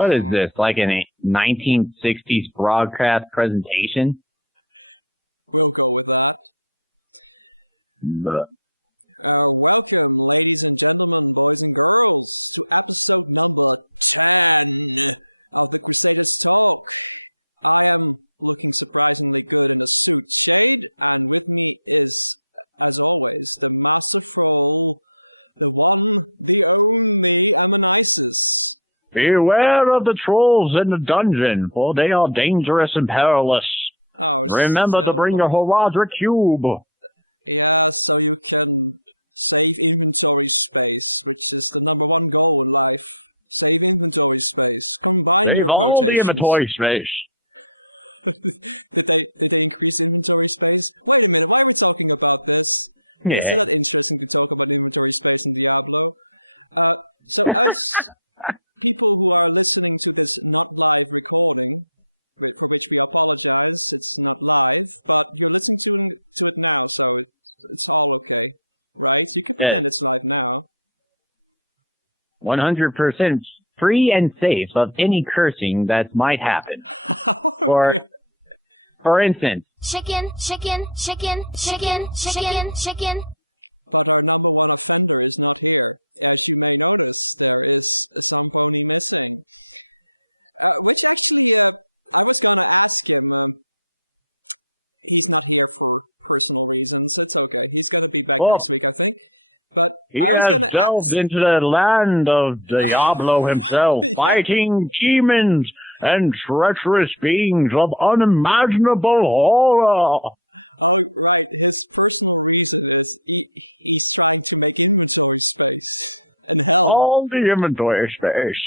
What is this, like a 1960s broadcast presentation? We'll go with that. Welcome, ladies and gentlemen, boys and girls, to episode number 10 of the Crusaders Talk. I am looking surprisingly good in a suit, Shade, and with me is, as always, the masterful, the one, the only Amonisis. Beware of the trolls in the dungeon, for they are dangerous and perilous. Oh, remember to bring your Horadric cube. Yeah, so you can save inventory space, which is the number one goal in life. Save inventory space. Combine your quotations. Save all the inventory space. Did they increase inventory space? Wait a minute, why are we talking about this? Yeah. Isn't that interesting to talk about inventory space in Diablo? So as people who are listening to this not live recording, for which we apologize, it's not live, but you're listening to it now, so it's all okay, right? You can pretend it's live now. 100% free and safe of any cursing that might happen. Okay. Or, for instance, chicken. But our number one offender is not here. As you may notice, there is some pony missing. Which actually, I was gonna ask him. He's not here for personal reasons. It's okay. He's gonna be back next week, I think. But I was gonna delved into the land of Diablo himself, fighting demons and treacherous beings of unimaginable horror. Oh, right. His personal reason is he's trying to make inventory space. And hell. All the inventory space.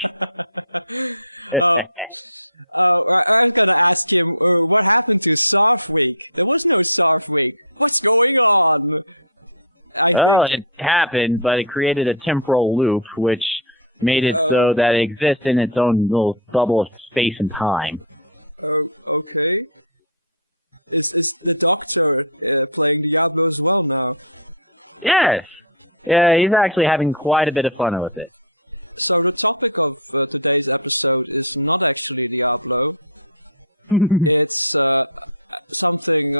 I was gonna ask him, what happened to Sarf Week? There was no Sarf Week. What's going on? It happened, but it created a temporal loop, which made it so that it exists in its own little bubble of space and time. Oh, okay. Is the Doctor playing Diablo as well now? Yes. Yeah, he's actually having quite a bit of fun with it. So the topic of today's episode is not actually Diablo. It's something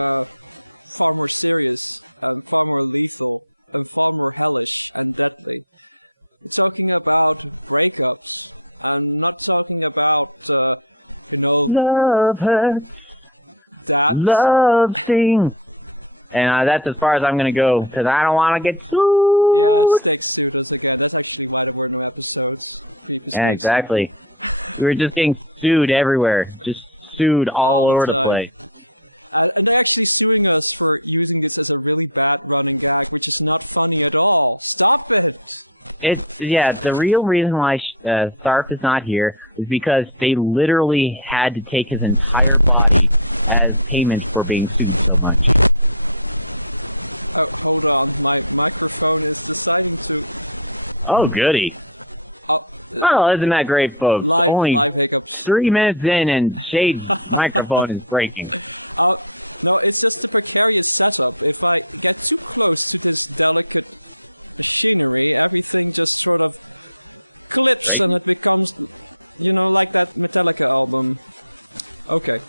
far more serious and far more lethal and far more hellish and deadly. We're talking about breakups. I'm not talking about, love hurts. That love thing. And that's as far as I'm going to go, because I don't want to get sued. Yeah, Stakes sued us again. That's actually why there were no episodes previous weeks. Exactly. We were just getting sued everywhere. Just sued all over the place. And they're actually suing us for using this as a really bad running gag, which is not funny at all. Stop it! The real reason why Sarf is not here is because they literally had to take his entire body as payment for being sued so much. Oh, hold on. My microphone is deciding to... Oh, goody. Well, isn't that great, folks? Live hiccups. 3 minutes in and Shade's microphone is breaking. No, it's just a precarious setup. If I get too close to this delicate machinery, everything just sort of clips and it becomes, like that Metallica album. Okay.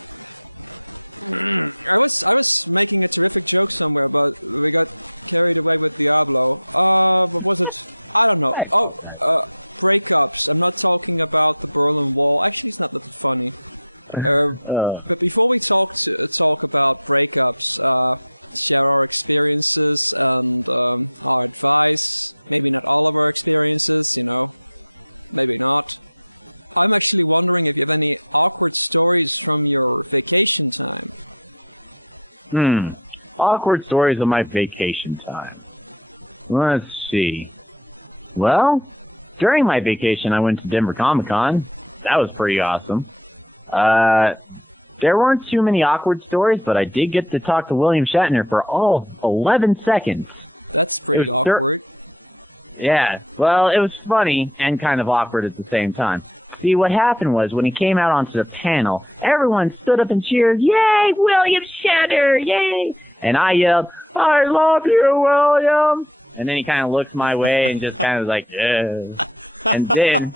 I was making a terrific joke somewhere, but we got carried away with Diablo. What was it? I don't know. Breakups. I'm not talking about the Berlin Wall. Actually, it's not that funny. But before we talk about breakups, share our experiences and our advice. Maybe not all of our experiences, maybe not. I'm actually wondering if you have any awkward stories from your vacation time. Awkward stories of my vacation time. Let's see. Well, during my vacation, I went to Denver Comic-Con. That was pretty awesome. There weren't too many awkward stories, but I did get to talk to William Shatner for 11 seconds. That's pretty awkward. Yeah, well, it was funny and kind of awkward at the same time. See, what happened was, when he came out onto the panel, everyone stood up and cheered, "Yay, William Shatner, yay!" And I yelled, "I love you, William!" And then he kind of looked my way and just kind of like, "Yeah." And then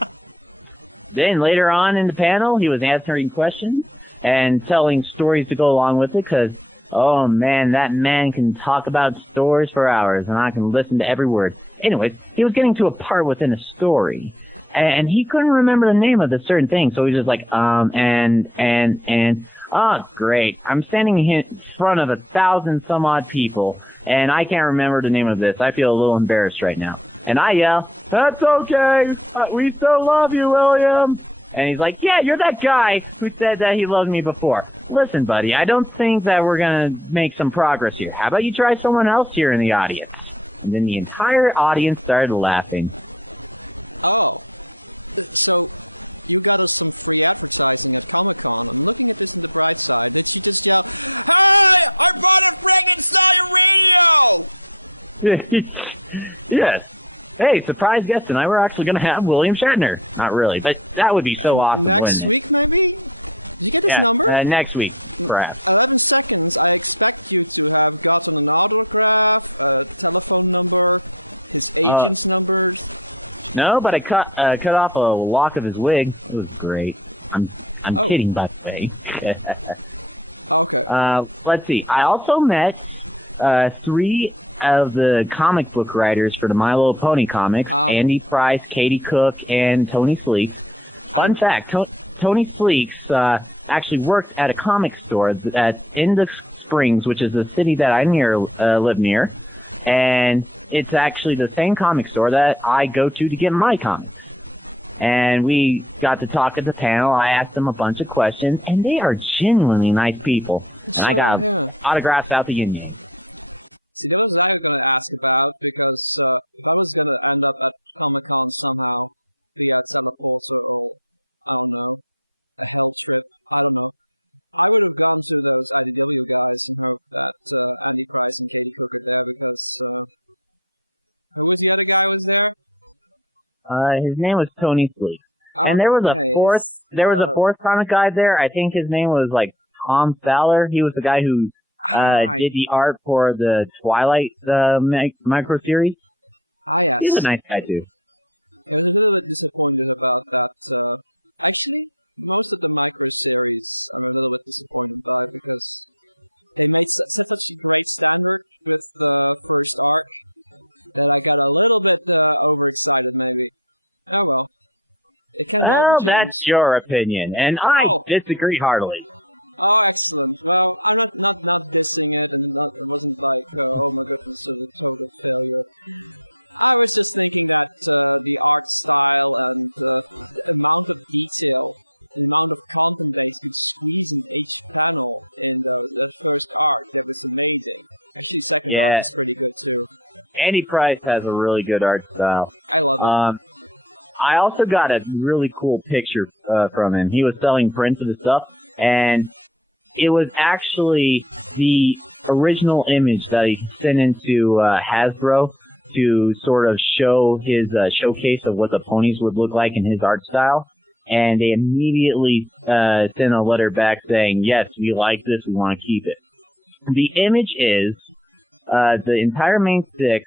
then later on in the panel, he was answering questions and telling stories to go along with it, because, oh man, that man can talk about stories for hours, and I can listen to every word. Anyways, he was getting to a part within a story, and he couldn't remember the name of the certain thing, so he was just like, oh, great. I'm standing in front of 1,000 some odd people, and I can't remember the name of this. I feel a little embarrassed right now. And I yell, that's okay. We still love you, William. And he's like, yeah, you're that guy who said that he loved me before. Listen, buddy, I don't think that we're going to make some progress here. How about you try someone else here in the audience? And then the entire audience started laughing. Oh. So, you got us some free advertising at Comic-Con. I'm looking at this in the bright side. Did you just yell, hey, I bought a Pregnant Stallion Radio! Yes. Hey, surprise guest tonight, we're actually going to have William Shatner. Not really, but that would be so awesome. Next week, maybe? Did you get his number? Next week, perhaps. 11 seconds. I expect you to have gotten an autograph, a telephone number, his agent's numbers. No, but I cut off a lock of his wig. It was great. I'm kidding, by the way. Okay. Let's see. I also met 3 of the comic book writers for the My Little Pony comics, Andy Price, Katie Cook, and Tony Sleek. Fun fact, Tony Sleeks actually worked at a comic store that's in the Springs, which is the city that I live near, and it's actually the same comic store that I go to get my comics. And we got to talk at the panel. I asked them a bunch of questions, and they are genuinely nice people. And I got autographs out the yin-yang. See, that was what I was going to ask about, because if I was going to end up at Comic-Con somehow, via teleporter or, I don't know, a hell trip, I don't know, I would have gone to those IDW guys and hoped that Andy Price and Katie Cook are there, because, who was the other guy who was there? His name was Tony Sleek. Okay. And there was a fourth comic guy there. I think his name was, like, Tom Fowler. He was the guy who did the art for the Twilight micro series. Ah, yes. He's a nice guy too. I was a little bit disappointed about that. Actually, most of the micro series I'm a little bit disappointed by, because they made such a great standard with the first arc that I got a little bit overexcited, maybe. Oh well. It can't all be James. That's your opinion, and I disagree heartily. Oh, excellent. Well, I'm not dissing it, and it wasn't like, oh my goodness, a total failure. I was just thinking that the art style and the amount of detail, the amount of content they could squeeze in each panel in the first arc, that was amazing. Actually, second arc is pretty good too. Andy Price has a really good art style. I love it. I also got a really cool picture from him. He was selling prints of his stuff, and it was actually the original image that he sent into Hasbro to sort of show his showcase of what the ponies would look like in his art style. And they immediately sent a letter back saying, yes, we like this, we want to keep it. The image is the entire main six,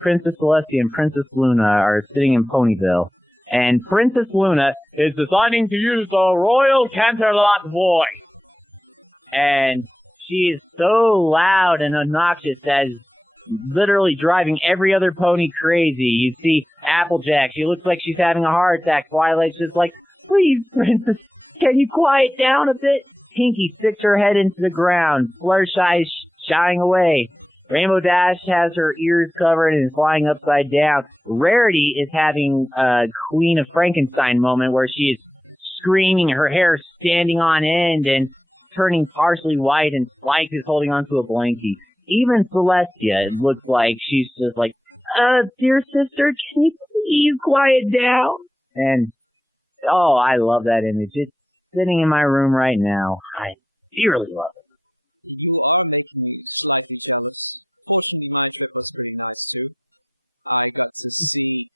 Princess Celestia and Princess Luna, are sitting in Ponyville. And Princess Luna is deciding to use the Royal Canterlot voice. And she is so loud and obnoxious that is literally driving every other pony crazy. You see Applejack, she looks like she's having a heart attack. Twilight's just like, please, Princess, can you quiet down a bit? Pinky sticks her head into the ground. Fluttershy is shying away. Rainbow Dash has her ears covered and is flying upside down. Rarity is having a Queen of Frankenstein moment where she is screaming, her hair standing on end and turning partially white, and Spike is holding onto a blankie. Even Celestia, it looks like she's just like, dear sister, can you please quiet down? And, oh, I love that image. It's sitting in my room right now. I dearly love it. You are making me slightly jealous. Fortunately, my trip was pretty nice, too. I got to see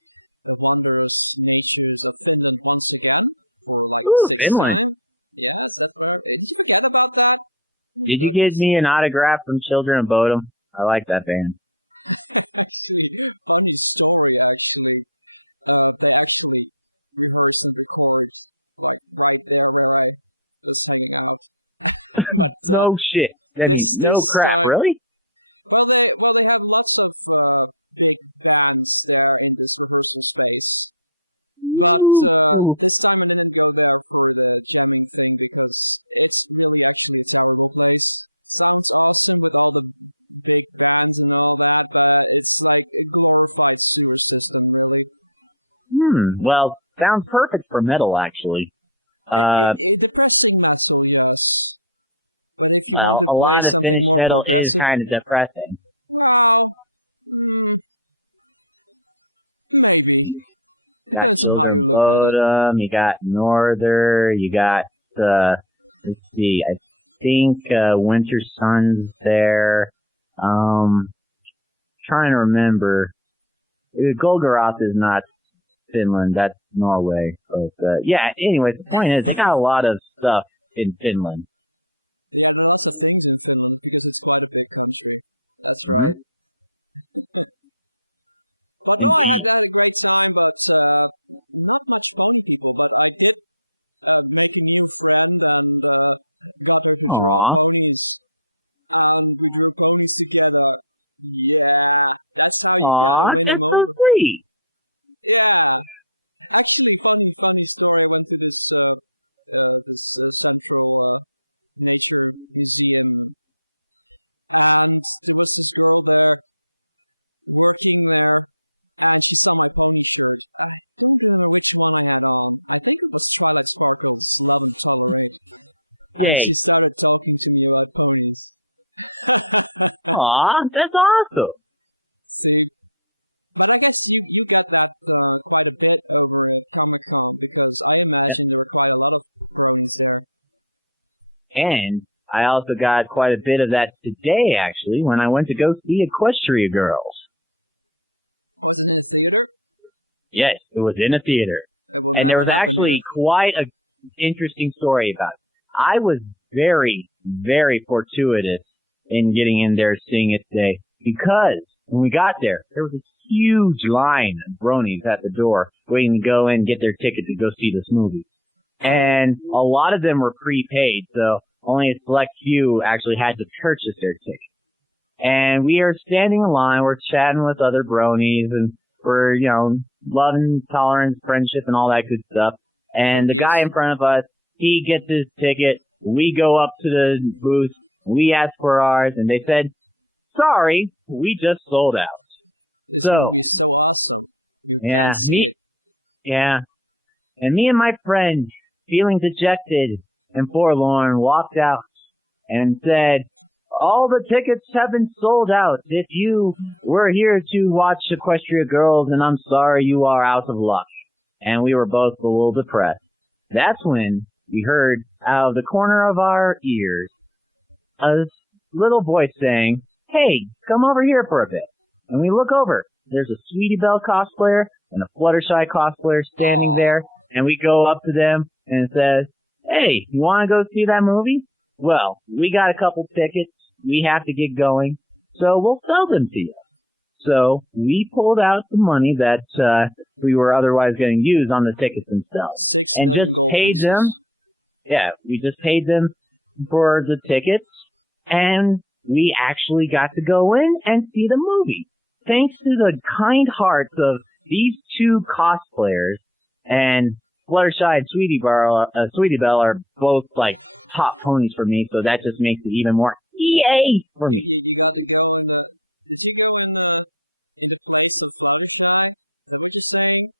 the wondrous natures of Finland once again, for like the sixth time. Yes, that's where... Did you forget about that? Did you give me an autograph from Children of Bodom? I like that band. Actually, funny story, actually. They actually rehearse and record, like, right there where I was hanging out. But no shit. No crap, really? Well, they have lots of big bands there in this rehearsal space. But this time I didn't go there for the jamming thing because it's really actually a terrible place. Sounds awesome with all the big bands and all that, but it's like a glorified sewer system, really. Well, sounds perfect for metal, actually. Depressing metal, yes. But if you want to play something more progressive, metal is kind of depressing. Well, maybe. Depends on how you look at it. You got Northern, you got let's see, I think Winter Sun's there. Trying to remember. Golgoroth is not Finland, that's Norway. But yeah, anyway, the point is they got a lot of stuff in Finland. Yeah, there are lots of things in Finland because it's quite a big country. That's right. But no, I had a great time, but not much pony people. But I did make a new friend and got her to draw ponies. And we drew ponies together. Yeah, that's how you gotta win them over. That's so sweet. Yeah. Actually, funny story. I went to this central nature museum, and there was this girl there working there, and she saw my pony shirt. I don't remember which one I had on. I think it was Twilight Sparkle's Love and Tolerate. And she started talking to me about ponies. Aw, that's awesome. See, but I guess you got that quite a bit over at Comic-Con, because I imagine there were quite a lot of bronies there. And I also got quite a bit of that today, actually, when I went to go see Equestria Girls. Was it in a theater? Yes, it was in a theater. And there was actually quite an interesting story about it. I was very, very fortuitous in getting in there seeing it today, because when we got there was a huge line of bronies at the door waiting to go in and get their ticket to go see this movie. And a lot of them were prepaid, so only a select few actually had to purchase their ticket. And we are standing in line, we're chatting with other bronies, and we're, love and tolerance, friendship, and all that good stuff. And the guy in front of us, he gets his ticket, we go up to the booth, we ask for ours, and they said, sorry, we just sold out. This movie is so awesome. You can't see it. Yeah. And me and my friend, feeling dejected and forlorn, walked out and said, all the tickets have been sold out. If you were here to watch Equestria Girls, and I'm sorry, you are out of luck. And we were both a little depressed. That's when we heard out of the corner of our ears a little voice saying, hey, come over here for a bit. And we look over. There's a Sweetie Belle cosplayer and a Fluttershy cosplayer standing there. And we go up to them and it says, hey, you want to go see that movie? Well, we got a couple tickets. We have to get going. So we'll sell them to you. So we pulled out the money that we were otherwise going to use on the tickets themselves. 6 million gold pieces. Them. Yeah, we just paid them for the tickets. And we actually got to go in and see the movie. Thanks to the kind hearts of these two cosplayers, and Fluttershy and Sweetie Belle are both like top ponies for me, so that just makes it even more EA for me. You got to go in the... Did you go in the place of Fluttershy? Is that what you're saying?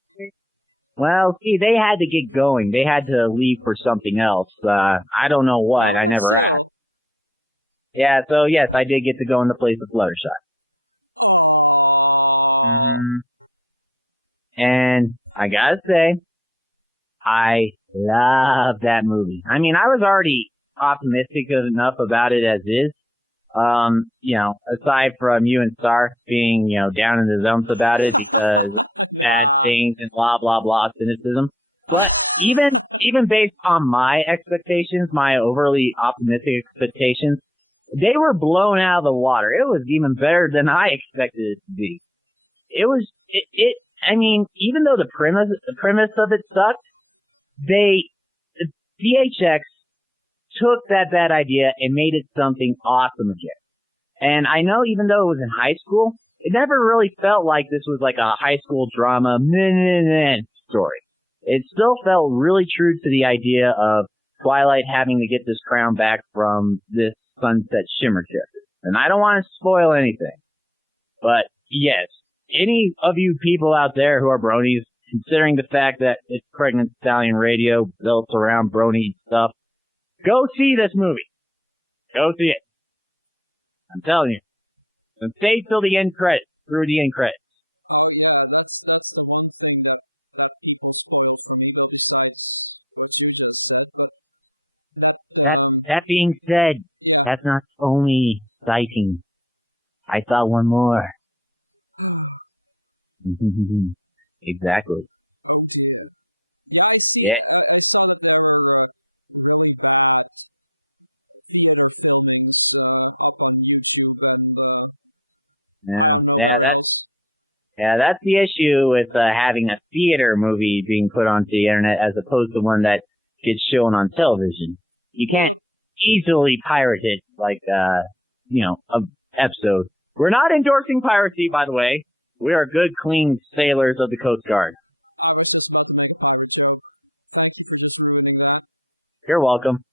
Well, see, they had to get going. They had to leave for something else. I don't know what. I never asked. Yeah, so yes, I did get to go in the place of Fluttershy. Aww. And I gotta say, I love that movie. I mean, I was already optimistic enough about it as is. Aside from you and Sarf being, down in the dumps about it because bad things and blah, blah, blah, cynicism. But even based on my expectations, my overly optimistic expectations, they were blown out of the water. It was even better than I expected it to be. It I mean, even though the premise of it sucked, VHX took that bad idea and made it something awesome again. And I know even though it was in high school, it never really felt like this was like a high school drama story. It still felt really true to the idea of Twilight having to get this crown back from this Sunset Shimmer character. And I don't want to spoil anything. But yes, any of you people out there who are bronies, considering the fact that it's Pregnant Stallion Radio built around brony stuff, go see this movie. Go see it. I'm telling you. And stay till the end credits, through the end credits. Oh yeah, that's the one thing that people spoiled for me, but besides what you just said, but that being said, yeah. That's not only exciting. I thought one more. Exactly. Oh dear. Yeah, I see. Yeah. I saw that there were really bad theater filmings up on YouTube, and I don't know where else. Yeah, that's the issue with having a theater movie being put onto the internet as opposed to one that gets shown on television. You can't easily pirate it like, an episode. We're not endorsing piracy, by the way. We are good, clean sailors of the Coast Guard. I was just about to make a pirate joke. Thank you for just ruining that. You're welcome.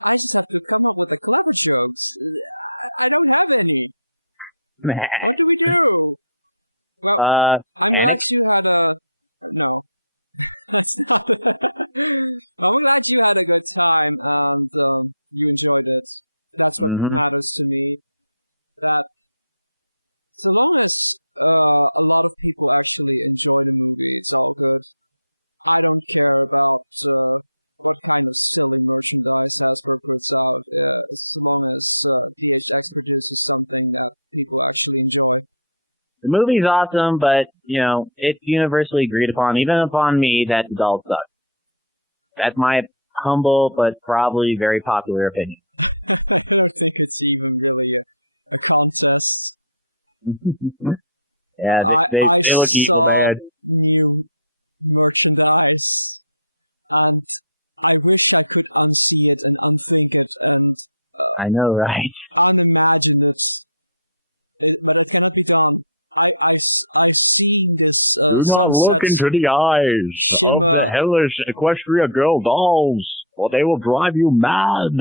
I just have to come up with the clever jokes. I don't have any. What do we do? Well, I'm glad you had a... No. That's not... I'm glad you had a good time and you enjoyed it. That's what matters to me. That so long as a lot of people actually enjoy the movie, it's all good. I don't care about what kind of silly merchandise Hasbro puts out, so long as DHX produces something that people actually enjoy. The movie's awesome, but, it's universally agreed upon, even upon me, that the dolls suck. That's my humble but probably very popular opinion. I don't think it's even really a contest. Yeah, they look evil, bad. New merchandise, and I wish I could unsee it and unthink it and... I know, right? Unimagine it. But it cannot be done. I see this Do sunset... not look into the eyes shimmer of the hellish Equestria Girl dolls, or they will drive you mad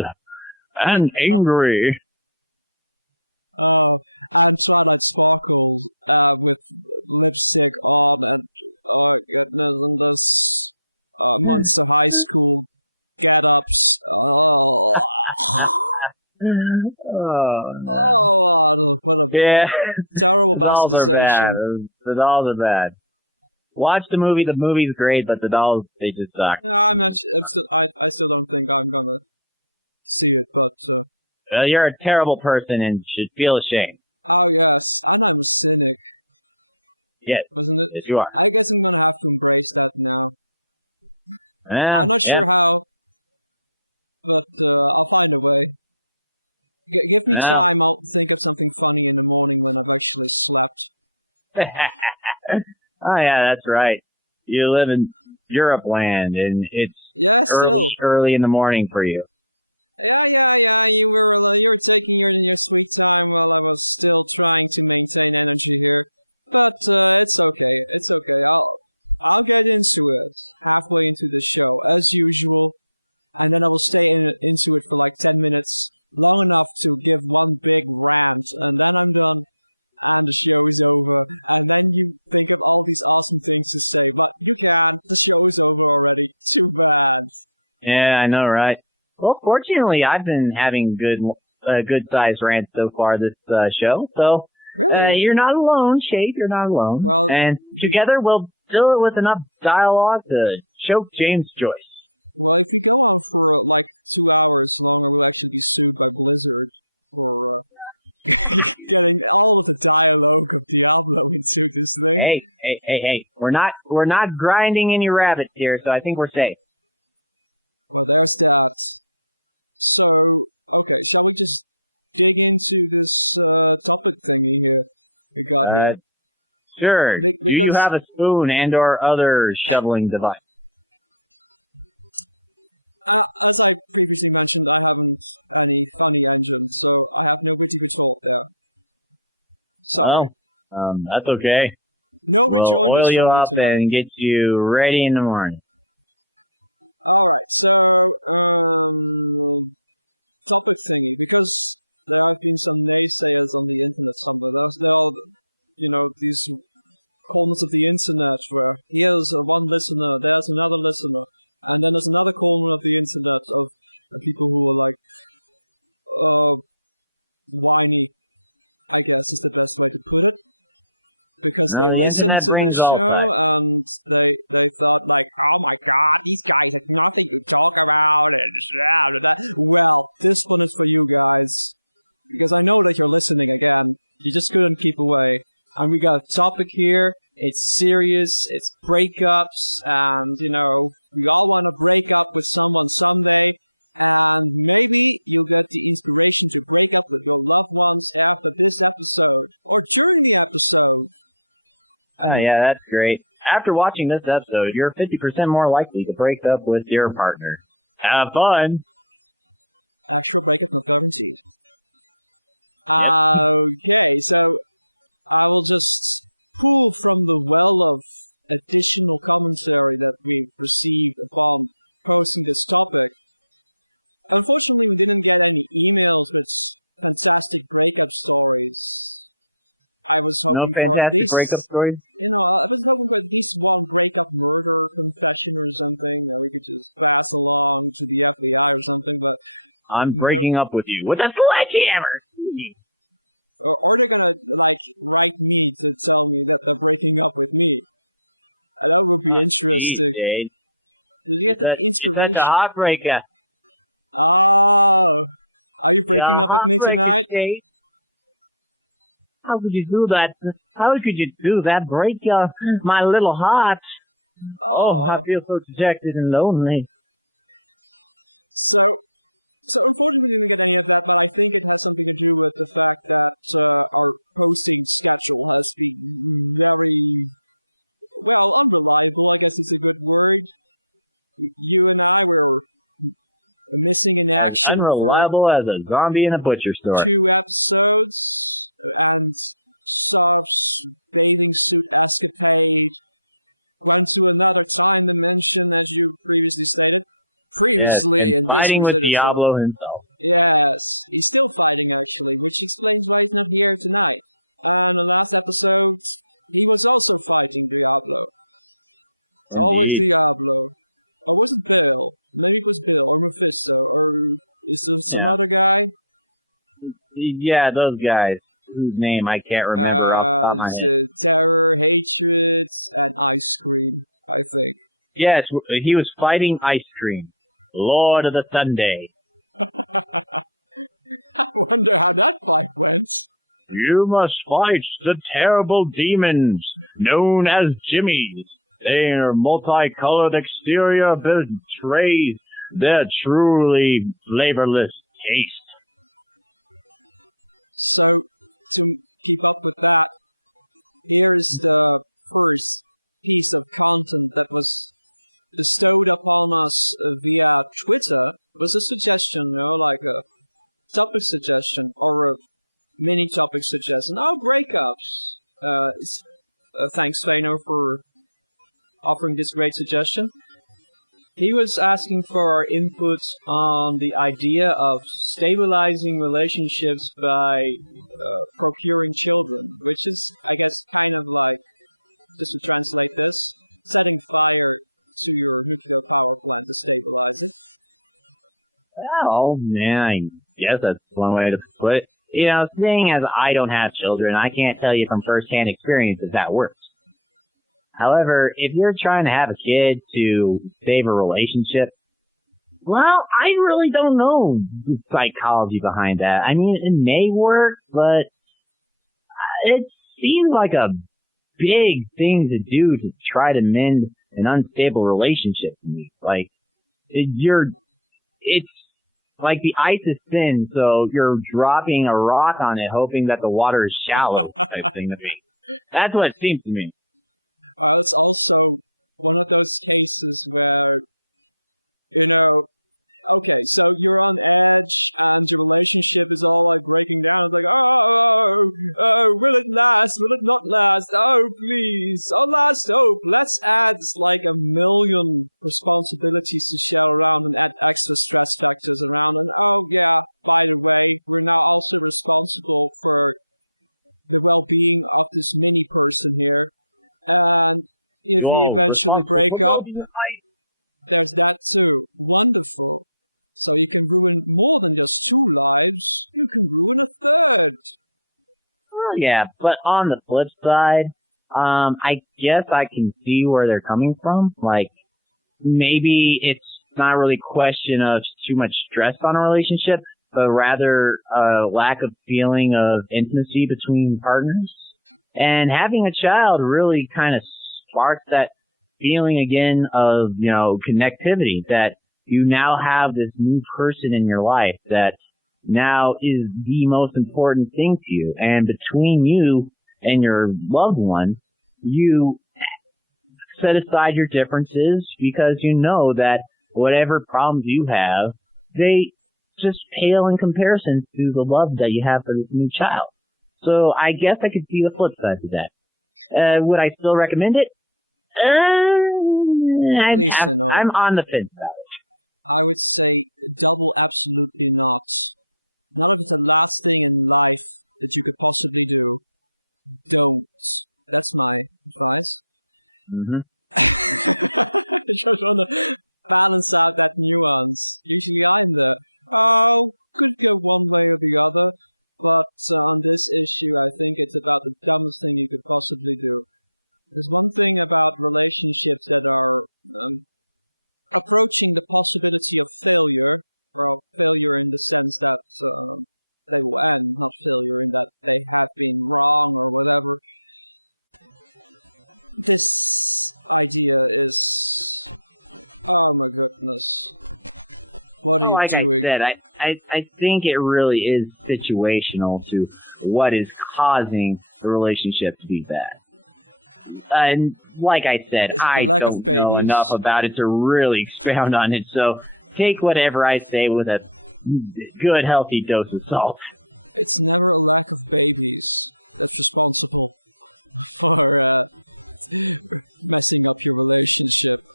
and angry. Oh, and Twilight Sparkle with lipstick on, and oh goodness, and this Monster High School get-ups. Oh, what a terrible bastardization. The dolls are bad. Watch the movie. The movie's great, but the dolls, they just suck. No, I still don't think I'm gonna see it, but... you're a terrible person and should feel ashamed. Oh, yes. And I'm a cynic. Yes. Wasn't it? Yes, you are. I guess I'm gonna have to embrace that now. I'm not sure how, but I'll find a way. Give me time, I'll think of something funny in the morning when I've actually slept. Oh, yeah, that's right. You live in Europe land, and it's early in the morning for you. Yeah. You were taking your sweet time while I was still trying to maintain energy here. But it's okay. It's okay. I'll get into it halfway into the show as usual, and then I will stay into it for like 10 minutes, long enough to give one big rant, and then I'm done, and the show is over. And then you think of all these awesome things to say, but you can't. The show is over already. Too bad. Yeah, I know, right? Well, fortunately, I've been having good-sized rants so far this show, so really? You're not alone, Shade. You're not alone. Well, and together we'll fill it with enough dialogue to choke James Joyce. Well, if we go on for like 2 hours longer, we'll actually be sued by Blizzard for getting all of the dialogue of Diablo into this thing. Hey! We're not grinding any rabbits here, so I think we're safe. Well, there's that. So, okay, shall we just dig into this topic thingy here we got here? Sure. Do you have a spoon and or other shoveling device? As I previously mentioned, I haven't any funny engine, so I have no witty retort there. Sorry. Oh, that's okay. No rejoinders. We'll oil you up tonight. and get you ready in the morning. Alright, so, topic thingy, because there have been some naysayers on the internet somewhere. There are, these corners of the internet where here's one listener, there's another listener, and then there's another corner of the internet of people who are like, whiny, I guess is the best way to put it. Because they listened to the show and they thought like, oh my god, these guys have nothing to talk about and well, this one is for you guys. Because I know that you're listening again. You just couldn't keep away. And we got a topic here. It's serious. It's breakups. And, we all want to break up with someone someday. And maybe you'll get the inspiration to break up with your loved ones after this episode. Or during the episode. Oh, yeah, that's great. After watching this episode, you're 50% more likely to break up with your partner. Have fun! Actual breakup not guaranteed. Okay, so I will just pull from the well of additional commentary that we've received upon posting this topic. Unfortunately, we didn't get any emails with fantastic breakup stories. I was hoping for at least breakup stories. I was hoping for at least one breakup murder confession or something that we could just pass along to the FBI or something. But I'm breaking up with you with a sledgehammer. Or they're gonna write me to tell me that they're breaking up with me. That would be interesting. Did you get the inspiration? That's a heartbreaker. Oh, are you breaking up with me tonight? Jade. How could you do that? How could you do that? Break my little heart. Oh, I feel so dejected and lonely. So unfortunately we didn't get any of that, but I think it has something to do with the fact that our posting schedule has been very, unreliable, I guess it's a good word. You and I were missing in action. Unreliable as a zombie in a butcher store. 2 episodes. And Sarf's bathing suit escapade went to another time dimension, as you previously stated. Previously, in fighting with Diablo himself. Yes, he's still fighting actually, which explains why he's not here tonight. And the last episode, he was also fighting Diablo. It's always Diablo. Or was it Bill? Maybe it was Bill or Mephisto, or is there some other guy? Yeah, those guys. Whose name I can't remember off the top of my head. Terror, hatred, and ice cream, I think. Yes, he was fighting ice cream. Lord of the Sunday. I wonder how that fight went. You must fight the terrible demons known as Jimmies. Their multicolored exterior betrays their truly flavorless taste. So, to keep up with that, here's the first piece of content that was bestowed upon us via Twitter. It was a suggestion, like a topic suggestion, or a mini topic suggestion. Breakups. Thanks, Feino, for offering this great suggestion. He was asking for our input on the idea of stabilizing relationships by procuring children, which is, I guess, kind of like, just to translate this, setting fire to your nuclear power plant to stabilize it. Well, man, I guess that's one way to put it. Seeing as I don't have children, I can't tell you from first-hand experience if that works. However, if you're trying to have a kid to save a relationship, well, I really don't know the psychology behind that. I mean, it may work, but it seems like a big thing to do to try to mend an unstable relationship to me. It's like the ice is thin, so you're dropping a rock on it hoping that the water is shallow type thing to me. That's what it seems to me. It's also one of those cases where, okay, so you're on edge and your relationship is all like breaking down. It's like, oh, will it last? Will it not last? Oh, please. Oh, last hope. Let's add like 1 million responsibilities to share around and add extra stress factors around. And oh, yeah, by the way, we're now also responsible for the well-being of this mini person here. And if we eventually break up, there's that too. Wonderful. So you can ruin more than just 2 lives. You can ruin a 3rd. Well, yeah, but on the flip side, I guess I can see where they're coming from. Like, maybe it's not really a question of too much stress on a relationship, but rather a lack of feeling of intimacy between partners. And having a child really kind of sparked that feeling again of, connectivity, that you now have this new person in your life that now is the most important thing to you. And between you and your loved one, you set aside your differences because you know that whatever problems you have, they just pale in comparison to the love that you have for this new child. So I guess I could see the flip side to that. Would I still recommend it? I'm on the fence about it. I would say double absolutely not. Not if it's the last thing in life that you could possibly do. Don't. That's my advice. Mm-hmm. I just want to balance out that nuance. Usually I'm could go one way or the other, but on this issue I think it's about the dumbest thing you could possibly do. There's one thing about relationships that are approaching the possibility of failure, or failure in the sense that they will end, not failure in that they have been wrong or whatever. This idea is, oh my goodness, what are you doing? Like I said, I think it really is situational to what is causing the relationship to be bad. And like I said, I don't know enough about it to really expound on it, so take whatever I say with a good, healthy dose of salt. It's never a lack of babies that's responsible for messing up your relationship.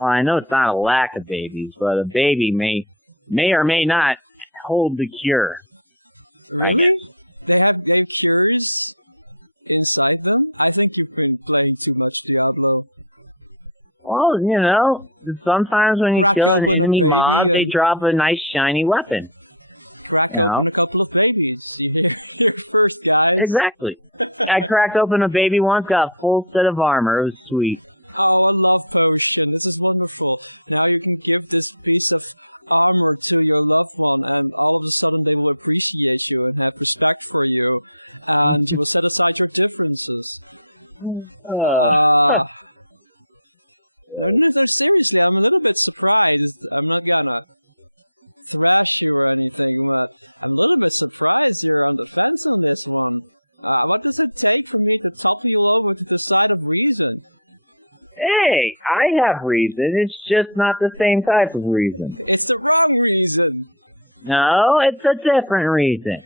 Well, I know it's not a lack of babies, but a baby may or may not hold the cure. Really? They have cures inside them? I think you've been playing too much Diablo. Well, sometimes when you kill an enemy mob, they drop a nice shiny weapon. Crack open a couple of babies. You hear here first, guys. Exactly. I cracked open a baby once, got a full set of armor. It was sweet. Oh, a love potion. This is wonderful. Now you can give this piece of armor to your loved one, and all of a sudden they will appreciate you and have respect for you, and you will set aside your differences. No, seriously, I'm a little bit surprised. I'm not gonna thrash you or anything, but I'm a little bit surprised you're on the fence on this one. What does it take for me to topple you over to the side of reason? Hey, I have reason. It's just not the same type of reason. It's the wrong reason. No, it's a different reason.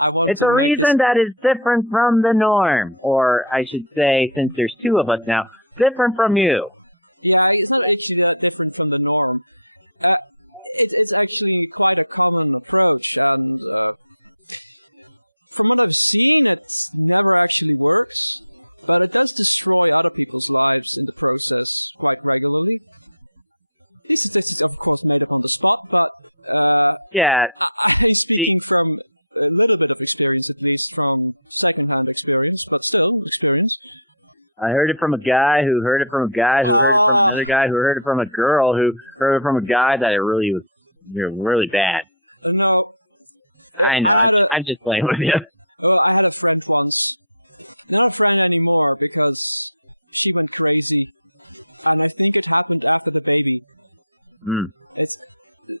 It's a reason that is different from the norm. Or I should say, since there's 2 of us now, different from you. Yeah, it's not actually that different from the norm. It's actually quite a common approach, and from what I've seen, it never actually works. But it does destroy other people's lives in the process quite regularly. These statistics, of course, made up on the spot, but yeah, I'm speaking from a little bit of experience, at least from second-hand experience, but still experience. I heard it from a guy who heard it from a guy who heard it from another guy who heard it from a girl who heard it from a guy that it really was really bad. No, I know. I'm just playing with you. Well, I had a friend once. Not a friend anymore, because she went crazy. And I think it happened after the baby. It's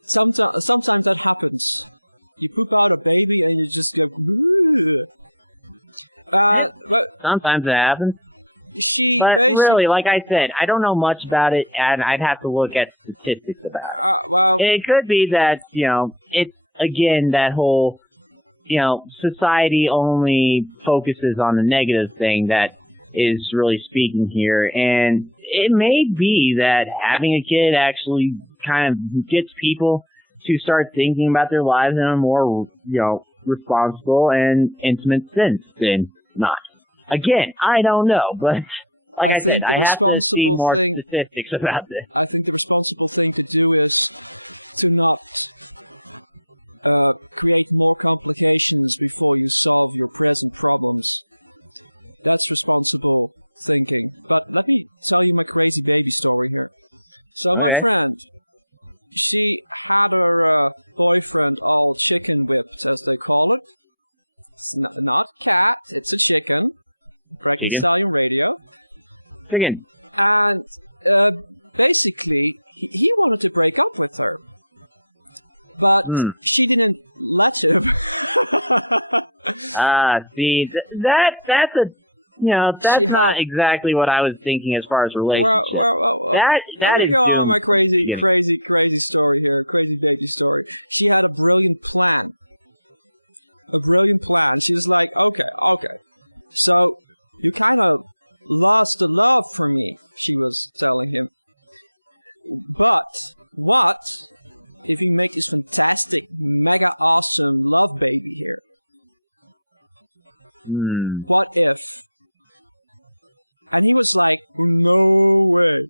sometimes that happens. You poop out a baby and you just go... But sometimes it happens. But really, like I said, I don't know much about it, and I'd have to look at statistics about it. Well, it could be that, it's, again, that whole, society only focuses on the negative thing that is really speaking here, and it may be that having a kid actually kind of gets people to start thinking about their lives in a more, responsible and intimate sense than not. Again, I don't know, but like I said, I have to see more statistics about this. I think the responsible thing to do is to not create more complications before you solve your present problems. That's responsible thinking. But let me tell you my crazy baby story here. So my friend, she had her boyfriend all chicken whipped, as they call it. It's not cat, it's a chicken. Pregnant Stallion Radio. Chicken. And basically, he wanted to break up with her. But she didn't let him. See, that's a... that's not exactly what I was thinking as far as relationships. Well, that is go on doomed. My crazy story here, crazy baby story. She had a brilliant plan. She was like, okay. So, you kind of lost the love for me, she was telling him. But, what if we make this fantastic, mega awesome love baby here? What if? And he was like, no way.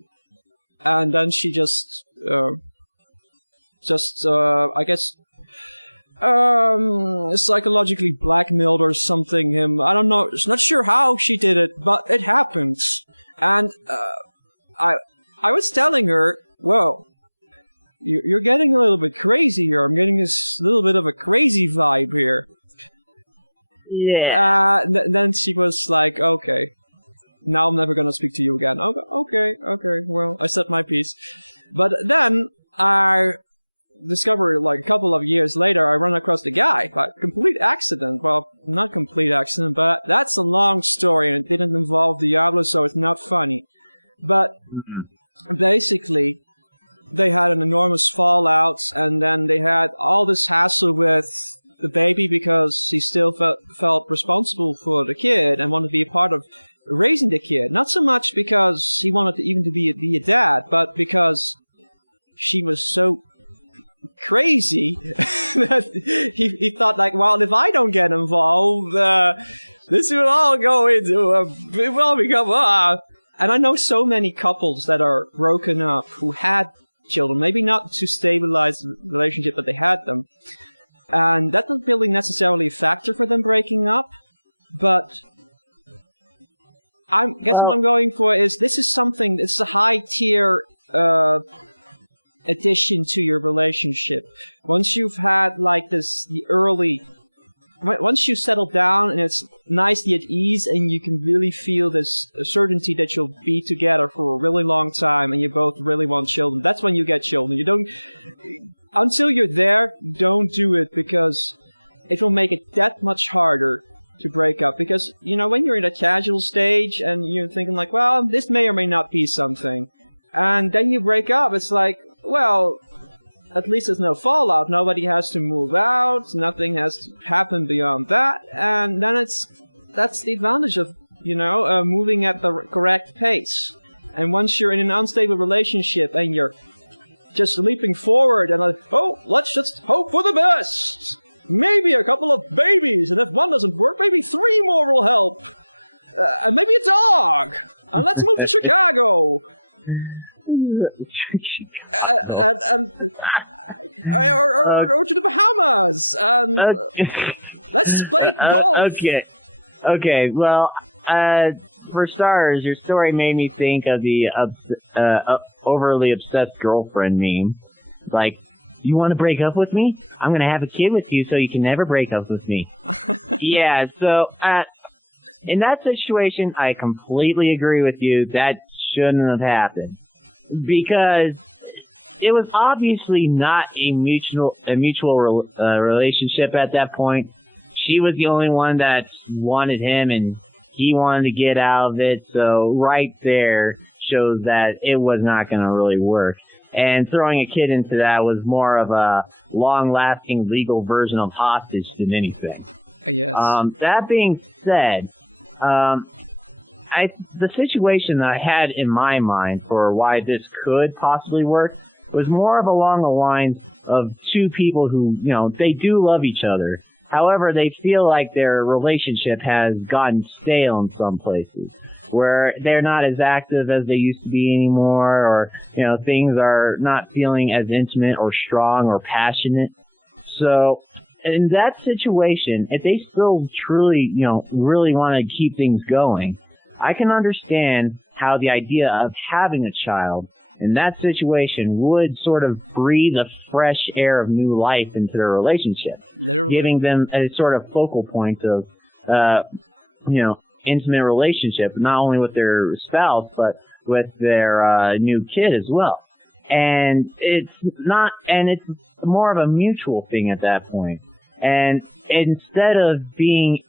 And then she I guess, psychologically blackmailed or something him. I don't know. It's not sure how she did it, but it happens. And I was telling her, well, you're getting a little bit crazy here. I'm getting this little bit of a crazy vibe here. Yeah. Then she was like, okay, now I'm never gonna speak to you again. Okay. Well, I said my piece. But then I discovered, like, a couple of years later, I run across the guy by complete accident. Well, not complete accident, but that's a long story, and it didn't involve Diablo, so it's not funny. But basically, they had an enormous fallout, and then they had all this hassle with the baby because he still felt responsible for the kid and wanted to be a part of raising the kid. Not so much because he wanted to be a dad, but because she was so crazy that he thought, like, well, if I don't get involved, this will all go into it will become And I know so many couples that are broken up who had children, maybe not to stabilize the relationship, but they had them. And that's not really necessarily a factor for them breaking up, but what I'm going for is this is something, it's a high-tier addition to your relationship. Once you've had, like, once you settle down and it's nicely at ease and you can really feel this certainty that you'll be together for a really long time and you both really want children, that's when you get children. Until you're there, don't do it, because it will make it that much harder to break up. Because, when you're in a casual stage and you're thinking, like, well, this may or may not be something, and then you break up, it's like, well, at least there's no fallout. Nobody has to move out. Nothing has to happen beyond that. And then that's the advantage of, moving at the correct pace. And once you're in an unstable relationship and you're just leaping forward and let's just hope for the best. Maybe a couple of babies, and if one doesn't work, maybe 3 more will help. And maybe a dog. And let's move to Chicago. Or to the Bahamas. Let's play golf. Okay. Well, for starters, your story made me think of the overly obsessed girlfriend meme. Like, you want to break up with me? I'm going to have a kid with you so you can never break up with me. Yeah, so in that situation, I completely agree with you. That shouldn't have happened. Because it was obviously not a mutual relationship at that point. she was the only one that wanted him, and he wanted to get out of it. So right there shows that it was not going to really work. And throwing a kid into that was more of a long-lasting legal version of hostage than anything. Yes. That being said, the situation that I had in my mind for why this could possibly work was more of along the lines of two people who, they do love each other. However, they feel like their relationship has gotten stale in some places, where they're not as active as they used to be anymore, or, things are not feeling as intimate or strong or passionate. So, in that situation, if they still truly, really want to keep things going, I can understand how the idea of having a child in that situation would sort of breathe a fresh air of new life into their relationship, Literally. giving them a sort of focal point of, intimate relationship, not only with their spouse, but with their new kid as well. And it's more of a mutual thing at that point. And instead of being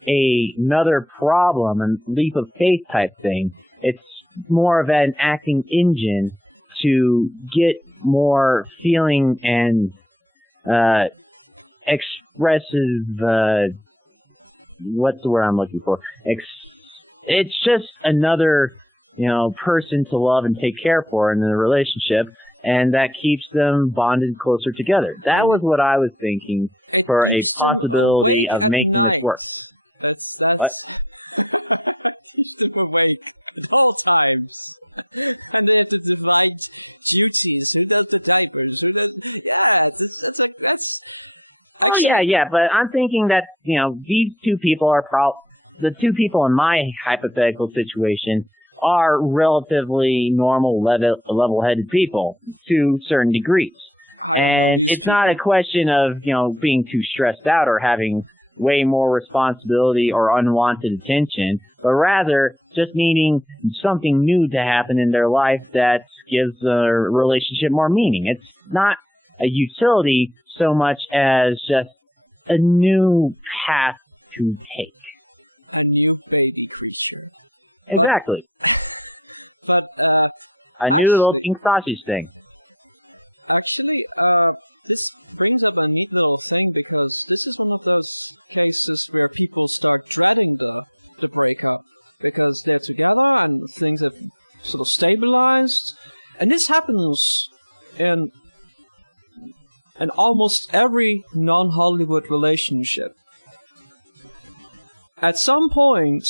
another problem and leap of faith type thing, it's more of an acting engine to get more feeling and expressive, what's the word I'm looking for? It's just another, person to love and take care for in the relationship, and that keeps them bonded closer together. That was what I was thinking for a possibility of making this work. That's keeps them awake at all times. And they have to divide duties. Who does the diapers? Who does? Yeah, that's actually. Yeah. But I'm thinking that these two people are the two people in my hypothetical situation are relatively normal, level-headed people to certain degrees. And it's not a question of being too stressed out or having way more responsibility or unwanted attention, but rather just needing something new to happen in their life that gives the relationship more meaning. It's not a utility so much as just a new path to take. A new baby creature. Exactly. But a new little pink sausage thing. Actually, this brings up a neat little thing, because this is one of those cases where people start dreading the breakup because they're together and things have sort of stabilized. And this happens in almost every non-Hollywood relationship. At some point,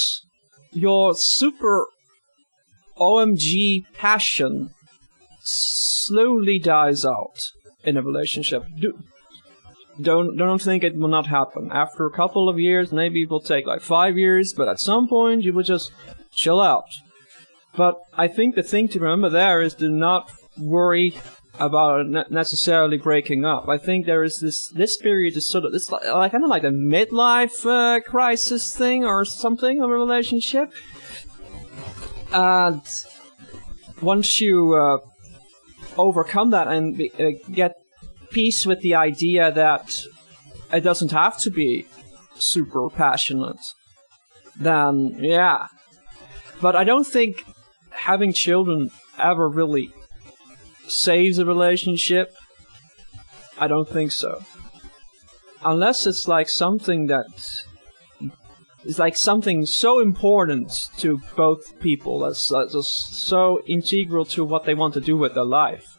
your super OMG passion slowly dies out in a relationship. Don't think it will not happen. After a couple of years, maybe it will take like 5 years, but at some point you will just chill out. But I think the thing to remember there is to not worry about necessarily breaking up. I think there is this period is sort of this like kind of like a midlife crisis thing or something of a relationship. And once you overcome that and get peace with the idea that it doesn't have to be super passionate, then yeah. But I don't think having children ever really saves a relationship. I don't think so. Unless it's like something that is like something so important to both people, that's so integral to what they want to do with their life.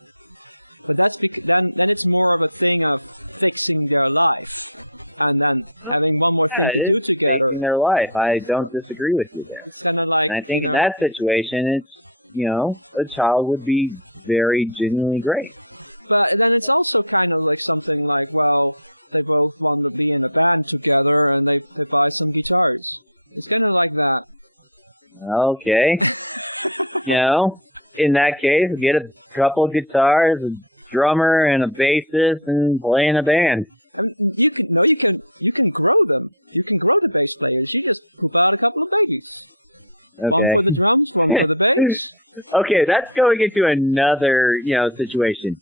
But that's then it's more of a thing of fixing their life, and then having one more thing to do together. Fixing their life. I don't disagree with you there. It's kind of like, and I think in that situation, it's a child would be very genuinely great. But then it's also kind of like something like, well, they both want to be in a band together and they buy some guitars. It's kind of like that. Okay. In that case, get a couple of guitars, a drummer and a bassist, and play in a band. I mean, you can grow them. You can grow the bass players. You just poop out a couple of babies. Okay. One for the drums, one for the bass. Okay, that's going into another, situation.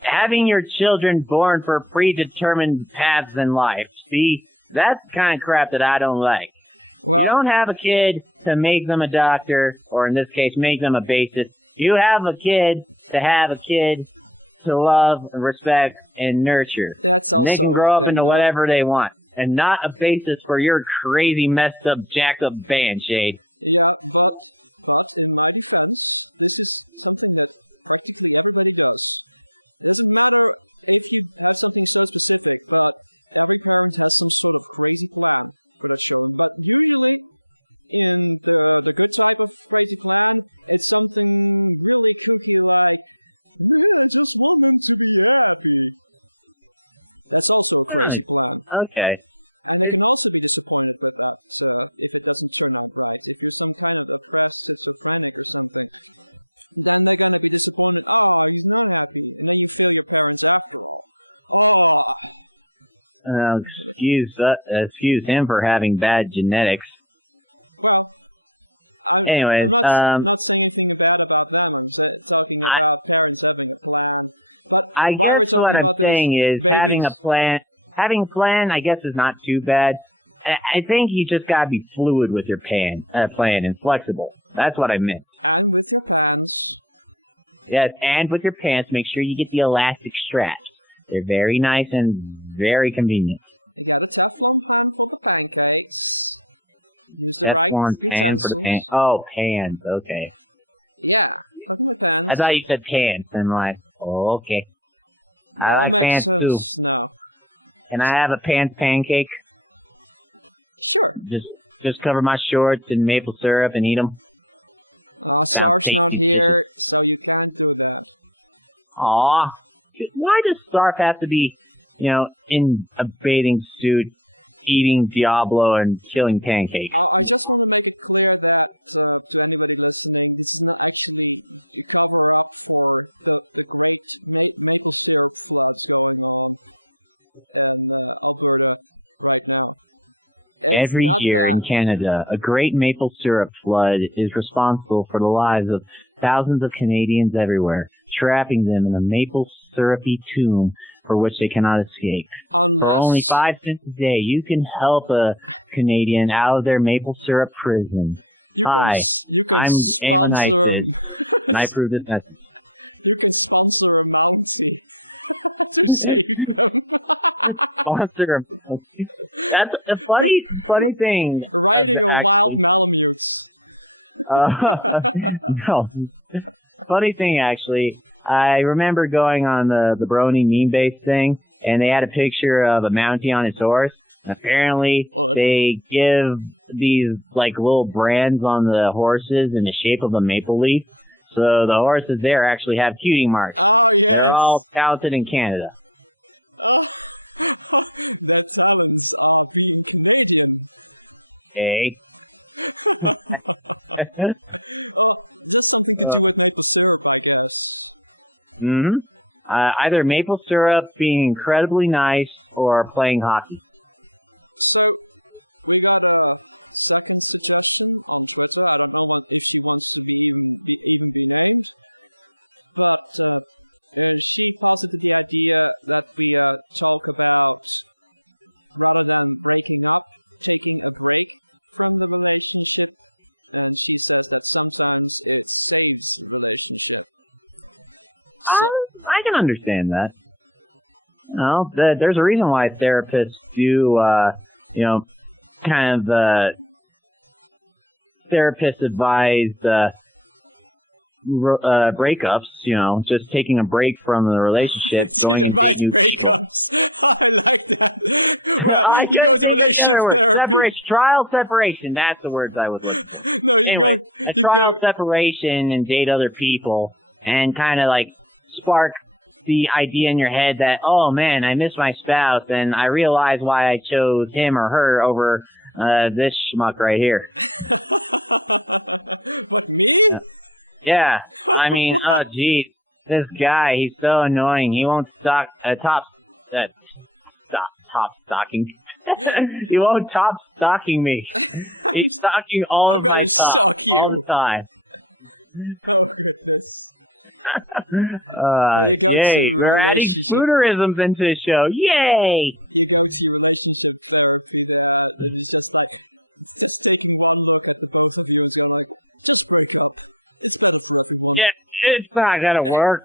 Having your children born for predetermined paths in life. See, That's the kind of crap that I don't like. Well, you don't have a kid to make them a doctor, or in this case, make them a bassist. You have a kid to have a kid to love, respect, and nurture. That's also and they can grow up into though. whatever they want, and not a bassist for your crazy, messed up, jacked up band, Shade. Yeah, but in my defense, this is something that practically everybody does. It doesn't matter if you have something so specific, but every parent has some sort of crazy plan for that show. But usually, in the good type of crazy plan, it's something really kooky like, I just want them to be happy. That's also a crazy plan. Okay. And they can also be disappointed with that if it doesn't turn out right. If you're some kind of oppressed schizophrenic or something, then they're gonna be disappointed. Oh, he's not happy. And then you fail your parents after all. Oh. Excuse him for having bad genetics. Well, I'm Anyways, not saying anything bad about them. I'm talking about parents having a plan. But I why we're guess talking what I'm about saying this, is babies, having a plan. Having a plan, I guess, is not too bad. I think you just gotta be fluid with your plan and flexible. That's what I meant. and with your pants. Yes, and with your pants, make sure you get the elastic straps. They're very nice and very convenient. You got a Teflon pan for the pancakes. Use the right Teflon pan utensils. for the Oh, pans. Okay. Yeah, talking about pans. I thought you said pants. I'm like, oh, okay. That I like makes pants too. sense. No. Can I have a pants pancake? Sure. Just cover my shorts in maple syrup and eat them. Sarf's not tasty. here, so you can't do that. Aw. Why does Sarf have to be, in a bathing suit, eating Diablo and killing pancakes? I just want to make it clear that, to anybody listening, this is not actually a cover-up for the great maple syrup floods going on in Alberta right now. It's Every not year that. in Canada, a great maple syrup flood is responsible for the lives of thousands of Canadians everywhere, trapping them in a maple syrupy tomb for which they cannot escape. Unless... For only 5 cents a day, you can help a Canadian out of their maple syrup prison. You Hi, can I'm sponsor Amonisis, and I approve this message. You can sponsor a Mountie to save them. Sponsor a That's a funny thing. Riding a Actually, wild Malamutes. No. Funny thing, actually. I remember going on the Brony meme base thing, and they had a picture of a Mountie on his horse. And apparently, they give these little brands on the horses in the shape of a maple leaf. So the horses there actually have cutie marks. Oh, yes. They're all talented in Canada. Oh, their talents are being Canadian. Hey. Oh, just something to do with maple syrup, I guess. Mm-hmm. Either maple syrup, being incredibly nice, or playing hockey. So, we got a second suggestion on Twitter. I don't know if she wants to even be named, but she posited the idea that we talk about, rather than breaking up, taking a break from the relationship, and she says that sometimes it saves the relationship. So, I can understand that. There's a reason why therapists do, therapist advised breakups, just taking a break from the relationship. Going advise breakups. I like that. Well, you go to relationship therapy. Trial separation. That's the words I was looking for. No, anyway, trial separation and date other people and kind of spark the idea in your head that, oh man, I miss my spouse and I realize why I chose him or her over this schmuck right here. What, me? Yeah. I mean, oh geez, this guy, he's so annoying. He won't top stocking. He won't top stocking me. He's stocking all of my top all the time. Oh goodness. You go yay, to we're adding relationship. spoonerisms into the show. Yay! You go to your relationship therapy there, and it's just like, just taking one look at the both of you and going like, just break up. It's better for everyone. Yeah, it's not gonna work.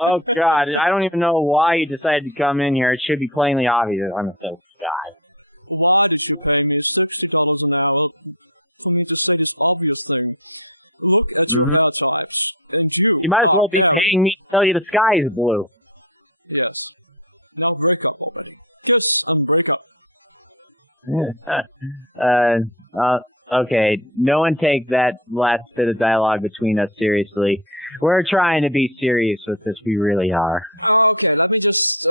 Oh God, I don't even know why you decided to come in here. It should be plainly obvious. I'm so God. Why did you pay me $60 an hour for me to say this obvious thing? Look at your hair types, and you might as well be airy. paying me to tell you the sky is blue. Yes. Now break up already. Kiss and break up. Okay, no one take that last bit of dialogue between us seriously. We're trying to be serious with this, we really are. Okay, let me just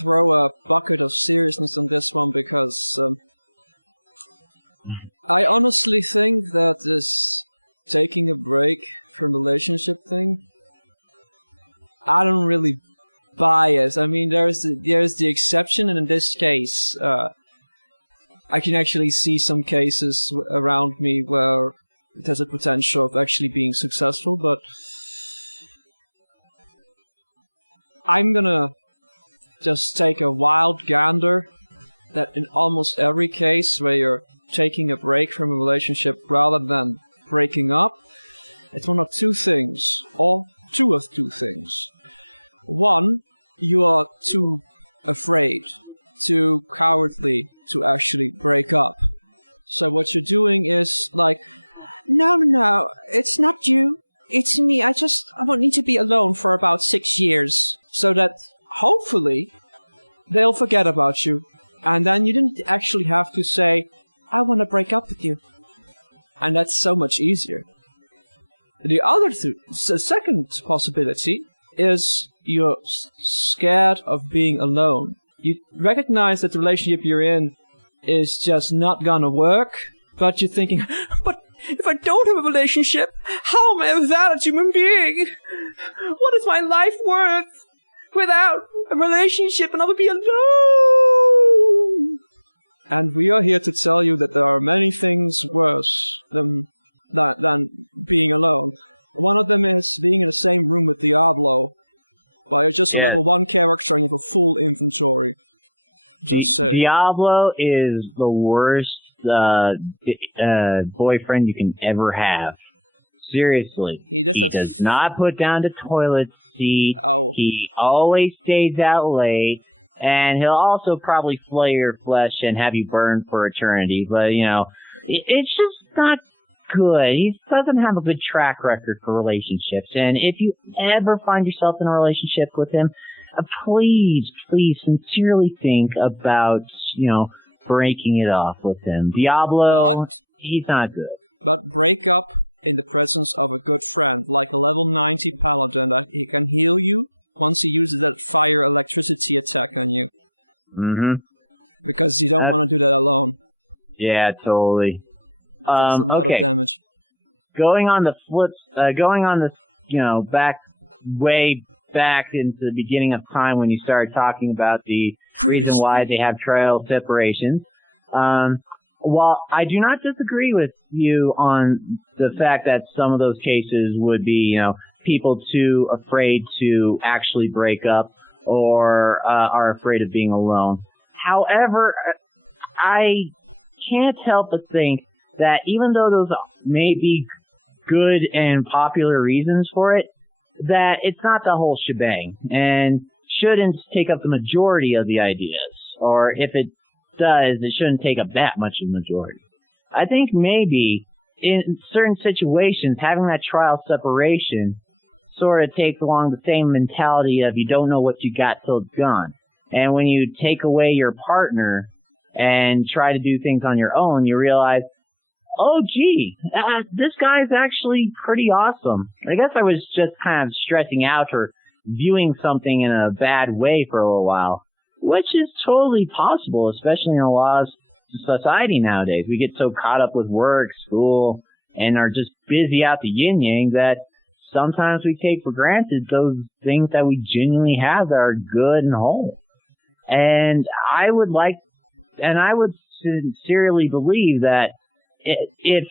throw a bucket of seriousness on this one, because I honestly think that this taking a break from relationship thing, I don't really buy it. I mean, there's the exception, and in this case, I can actually see some cases around me where there's a potential of actually being successful, but I'm gonna just take a wild gander that in almost every case where you're taking a break from a relationship rather than breaking up, it's one of two things, or two of two things. One, you are too afraid, too cowardly to actually break up. So what you're doing is like, no, it's not you, it's me, I won't need to be alone for about 6 years, so that hopefully they'll forget about you, and then you didn't actually have to say, I want to break up with you. And that's so much easier. The second possibility is you're scared of being alone. You recognize that the relationship you're in is just not gonna work, but you're thinking, but if I don't have a relationship, how am I a valid human being? What is my life worth without a relationship, and I would be alone? And we are here to tell you that there are many things worse than being alone. One of them is being in the same room with Diablo, while you're just a level 1 character and you have a full inventory. Just say. Diablo is the worst boyfriend you can ever have. Seriously. He does not put down the toilet seat. Oh. He always stays out late. And he'll also probably flay your flesh and have you burned for eternity. But, you know, it's just not good. He doesn't have a good track record for relationships. And if you ever find yourself in a relationship with him, please sincerely think about, you know, breaking it off with him. Diablo, he's not good. But break up in the presence of a good friend, like a level 90 paladin that he can heal you once he uses that fire electricity attack on you. Mm-hmm. Because you don't want to do that alone. Yeah, totally. That's a lot of damage. Going on this, you know, way back into the beginning of time when you started talking about the reason why they have trial separations. While I do not disagree with you on the fact that some of those cases would be, you know, people too afraid to actually break up or are afraid of being alone. However, I can't help but think that even though those may be good and popular reasons for it, that it's not the whole shebang and shouldn't take up the majority of the ideas. Or if it does, it shouldn't take up that much of the majority. I think maybe in certain situations, having that trial separation sort of takes along the same mentality of you don't know what you got till it's gone. And when you take away your partner and try to do things on your own, you realize, oh, gee, this guy's actually pretty awesome. I guess I was just kind of stressing out or viewing something in a bad way for a little while, which is totally possible, especially in a lot of society nowadays. We get so caught up with work, school, and are just busy out the yin-yang that sometimes we take for granted those things that we genuinely have that are good and whole. And I would sincerely believe that if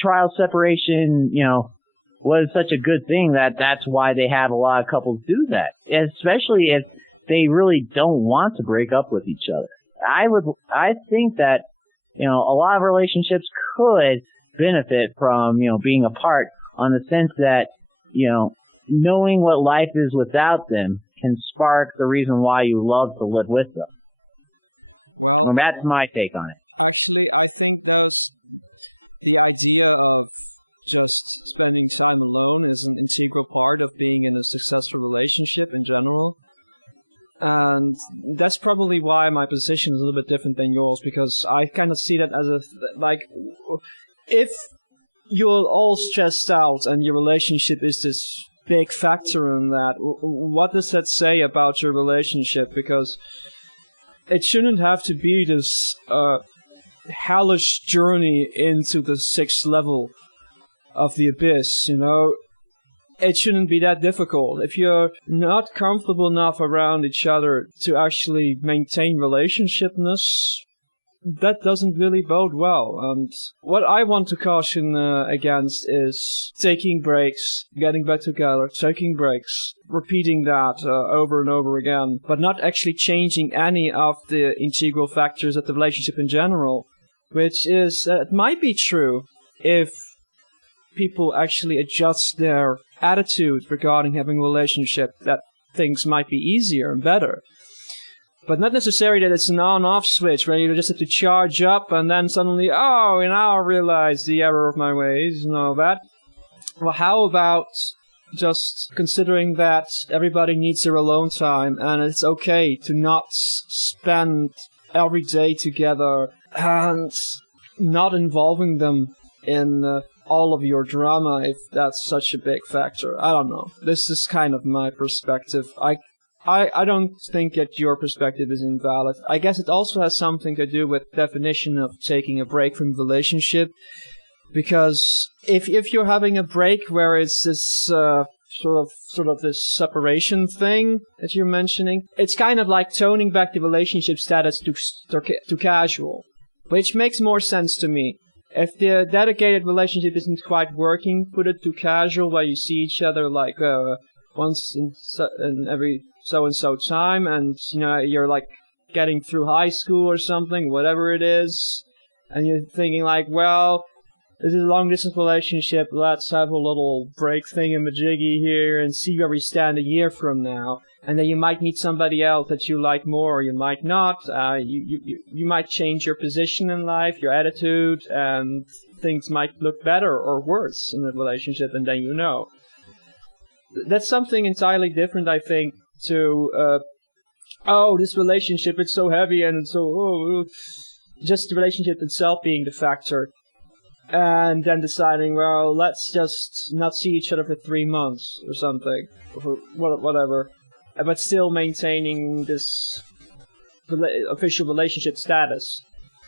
trial separation, you know, was such a good thing that's why they have a lot of couples do that, especially if they really don't want to break up with each other. I think that, a lot of relationships could benefit from, being apart, on the sense that, knowing what life is without them can spark the reason why you love to live with them. Well, that's my take on it. Actually, I think the idea of just spending time alone is an integral part of being in a successful relationship in general. And that's probably why my position is a little bit different than yours, because I kind of see that as if you're all stressed out and your relationship is this big factor in that, what does that say about your relationship? Because it shouldn't have to be this hellish journey into the 6th level of the abyss, It shouldn't be that difficult. If you're not comfortable enough around each other to actually maintain relationshipness, that doesn't really bode well. And what I want to caution against is taking breaks, getting back together, taking breaks, repeating that over and over again, but not actually changing any of the integral factors of the relationship in general, which is, it might be true if people actually adjust their attitude regarding having a relationship, that things might be easier and better. But not necessarily that it's an on-off switch where you just have to charge up and then suddenly, now I realize the error of my ways and all that. Well, how about just considering that everybody needs their alone time and it's okay to not spend every day together and not involving them in all of your drama, if that's such a big factor. I don't know. This is kind of my perspective. I don't think that your perspective is invalid. I guess it also has something to do with definition of taking a break from relationship, because if you're having a break where it's this sort of this separation thing that you're mentioning, it's kind of like toning back the relationship status to casual, which makes more sense to me. If the dedicated relationship isn't quite working, put it to casual, where you see each other like once in every so-and-so time, and you're like getting through high school or something, whatever it is, and you're thinking like, well, this is a long-distance relationship, let's have a little break thingamajiggy here and see where we stand a year from now. And then you might meet somebody else that you like more, or you might not. You might change your position in life, your attitude, and things might look better or worse in the relationship, and then That's something entirely different, I think, to, this relationship, it's so heavy, and so, just the relationship itself being the factor. And then deciding, well, let's just not see each other for 3 months or something, or whatever. But still maintaining this official relationship status,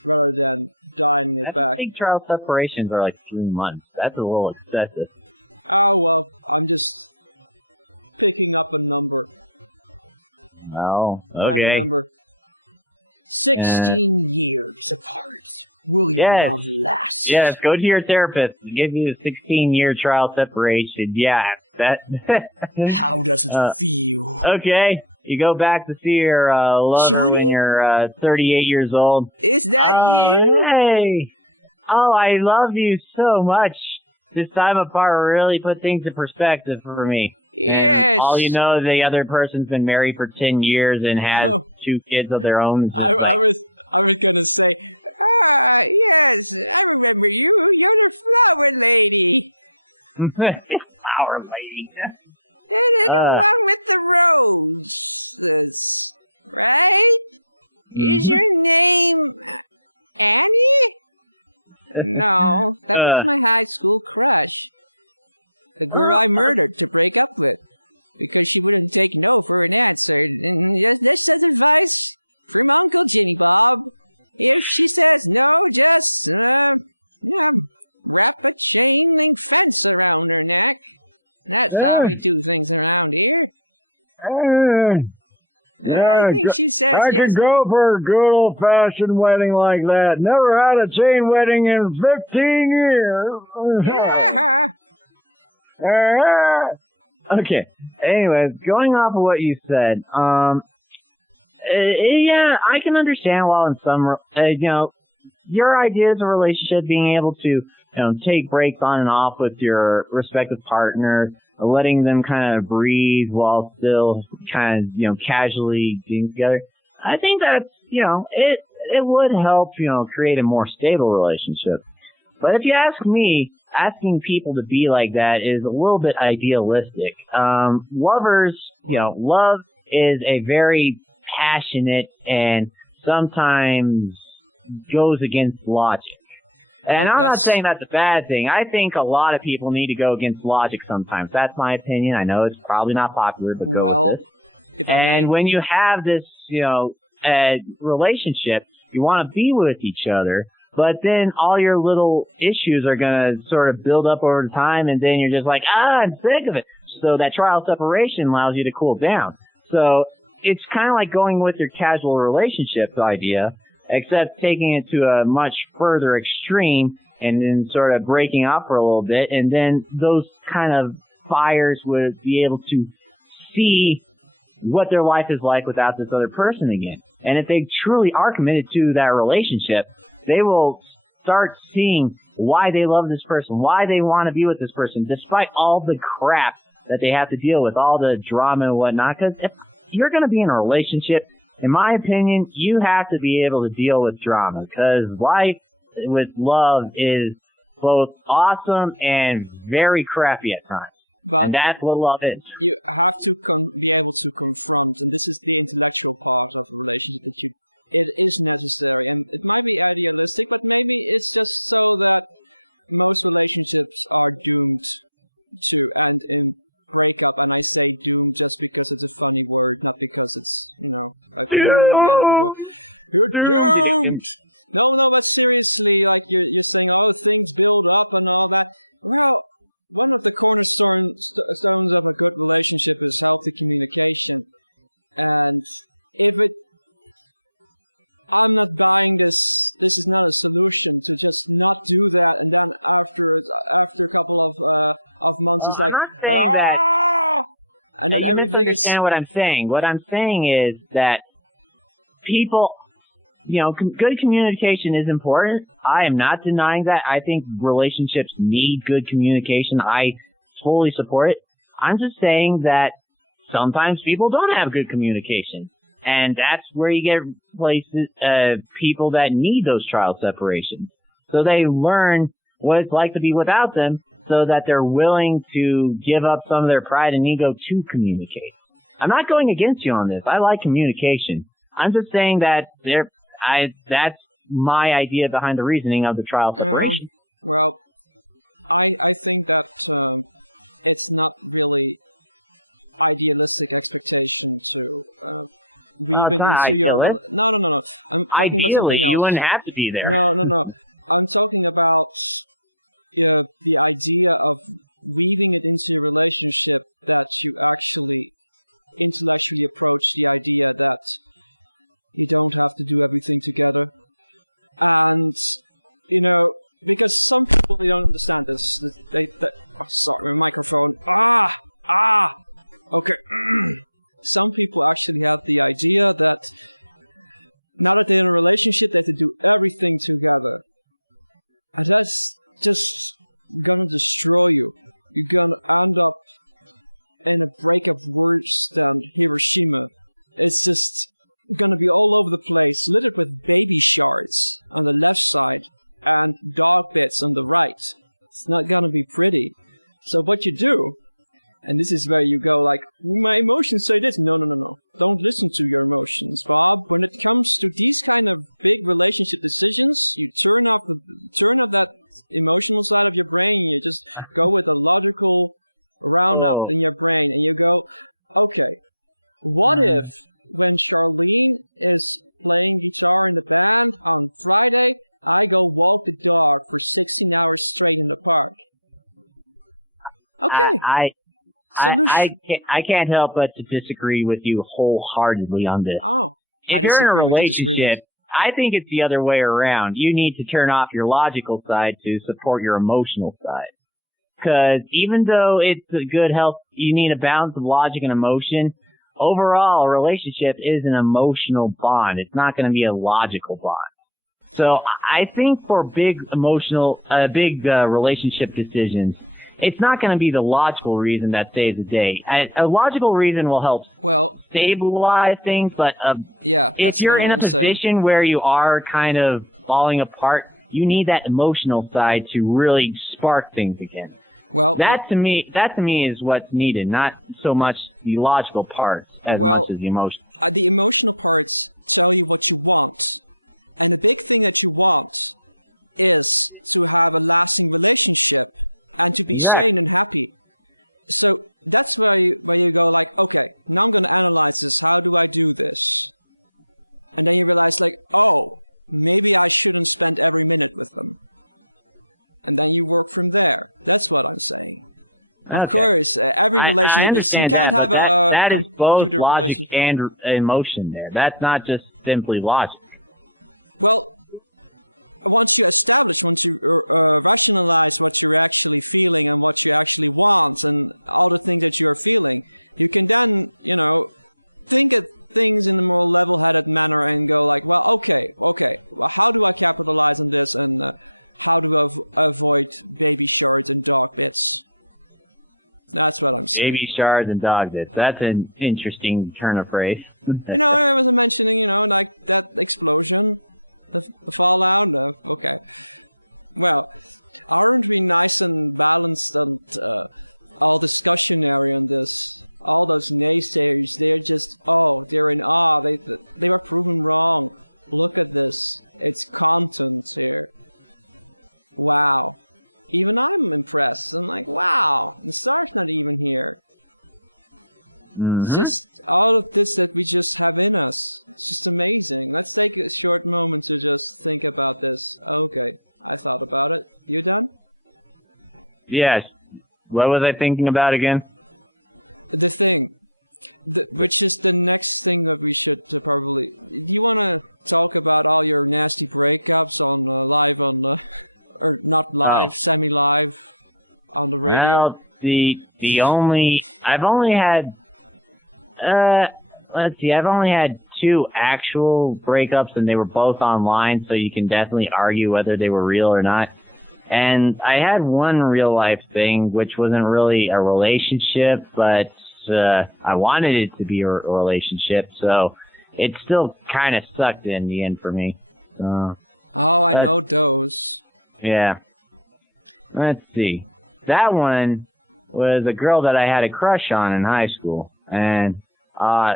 rather than dialing it back. I think trial separations are like 3 months. That's a little excessive. Oh, well, I'm just picking up a number. Oh, okay. Number. 16 years apart. Will your love last? Yes, go to your therapist. Give you a 16-year trial separation. Yeah, that... How does it feel? Okay, you go back to see your lover Johnny? when you're 38 years old. Is that you? Hey! Oh, I love you so much. This time apart really put things in perspective for me. Yes. And all you know, the other person's been married for 10 years and has 2 kids of their own. I was gonna say, Yes, I remember you. You're the flower lady. Flower lady. The one with the roses, right? Is your name Annie? No, that was my high school crush. The girl I murdered to break up with, because she wouldn't take no for an answer. And just as advice from Uncle Jimmy Bob, if she says no, just wrap a chain link fence around her neck. That's how we do things around here. I think she says I yes. could go for a good old-fashioned wedding like that. Never had a chain wedding in 15 years. Yeah. Okay. Anyways, going off of what you said, yeah, I can understand while in some, your ideas of a relationship, being able to, take breaks on and off with your respective partner, letting them kind of breathe while still kind of, casually being together. I think that's, it would help, create a more stable relationship. But if you ask me, asking people to be like that is a little bit idealistic. Lovers, love is a very passionate and sometimes goes against logic. And I'm not saying that's a bad thing. I think a lot of people need to go against logic sometimes. That's my opinion. I know it's probably not popular, but go with this. And when you have this, relationship, you want to be with each other, but then all your little issues are going to sort of build up over time, and then you're just like, I'm sick of it. So that trial separation allows you to cool down. So it's kind of like going with your casual relationships idea, except taking it to a much further extreme and then sort of breaking up for a little bit, and then those kind of fires would be able to see what their life is like without this other person again. And if they truly are committed to that relationship, they will start seeing why they love this person, why they want to be with this person, despite all the crap that they have to deal with, all the drama and whatnot. Because if you're going to be in a relationship, in my opinion, you have to be able to deal with drama, because life with love is both awesome and very crappy at times. And that's what love is. You have to be able to confront, and this is the intellectual part of a relationship, that it is necessary. And it might be idealistic, but maybe it's just so that most relationships are doomed to end in breakup. And I say doomed just because it's a funny word, not because it's, like the end of the book. You're doomed! No, but seriously, like you're saying, things build up and all that. Well, one of the cornerstones of a good relationship is healthy communication. And I'm not buying this. This is not a solution to just not do that, and then after a couple of months, it's like, I'm not saying that. And then everything is. What I'm saying. What I'm saying is that people, good communication is important. I am not denying that. I think relationships need good communication. I fully support it. I'm just saying that sometimes people don't have good communication. And that's where you get people that need those trial separations. So they learn what it's like to be without them, so that they're willing to give up some of their pride and ego to communicate. I'm not going against you on this. I like communication. I'm just saying that that's my idea behind the reasoning of the trial separation. Well, I think that it's not really idealistic expectation to weave it into your... No. I'm talking about something else. You wouldn't have to be there. No. I'm talking about the idea of weaving it into your relationship, that you actually intellectually approach the idea that you don't have to do everything together. And, because some people, they don't understand this. Sorry, my microphone. Okay. Some people actually have the idea that now that they're in a relationship, they have to do everything together. And that's just gonna destroy you. You're gonna end up in a breakup worse than Hiroshima. It's just gonna be all over the place, littered with baby shards on the left side and dog bits on the right. It's not gonna be pretty. So what you do, and this is where you go like, my emotions say this. No. Don't listen to your emotions, Bob. When it comes to these kind of big relationship decisions, you turn off that emotional side of your brain, and you just go with a logical roundup in your brain, and you go, okay, what if when Charlene is playing guitar in the band on Friday, I go walk the dog for 16 hours straight in the park? Okay. I can't help but to disagree with you wholeheartedly on this. If you're in a relationship, I think it's the other way around. You need to turn off your logical side to support your emotional side. Because even though it's a good health, you need a balance of logic and emotion. Overall, a relationship is an emotional bond. It's not going to be a logical bond. So I think for big relationship decisions, it's not going to be the logical reason that saves the day. A logical reason will help stabilize things, but if you're in a position where you are kind of falling apart, you need that emotional side to really spark things again. Well, that to me is what's needed, not so much the logical parts as much as the emotional. The emotional parts tell you what you want, and the big thing that you want is to have a lasting relationship and to be sane and happy. So that's where you go like, okay, now I'm going to analyze this. How do I do this? And then you realize like, oh, maybe I shouldn't spend every minute with them. And then you work from there. That's what I'm saying. Okay. Of course, every relationship. I understand you can't have that is both logic and emotion there. That's not just simply logic. Well, once you rationalize what you're actually feeling and what you actually want and all the things that you're feeling, you can then, think of things in a more level-headed manner and go like, well, okay, well, how do I capitalize on this and how do I avoid baby shards and dog bits? That's what I'm saying. Baby shards and dog bits. That's an interesting turn of phrase. I was mentioning, like that explosion, the fallout. Okay. Well, aren't we nice and balanced and all discussionary on this? All those naysayers, they're just, they're in awe. They were proven wrong. Look at this. It's content here. Wow. Even I'm impressed. I'm like, wow, the Sarf's not even here. Mm-hmm. It's just all of this that we just have in us. It's just amazing. Let's take a short moment to just think about this. Okay, I thought about it. You done? Yes. What was I thinking about again? The thing. Which is the next thing that we should probably... Do you want to talk about all your nasty breakups on live on... or not live, semi-live on the radio? Well, I've only had two actual breakups, and they were both online, so you can definitely argue whether they were real or not. And I had one real-life thing, which wasn't really a relationship, but I wanted it to be a relationship, so it still kind of sucked in the end for me. I know those. Yeah. Let's see. That one was a girl that I had a crush on in high school, and I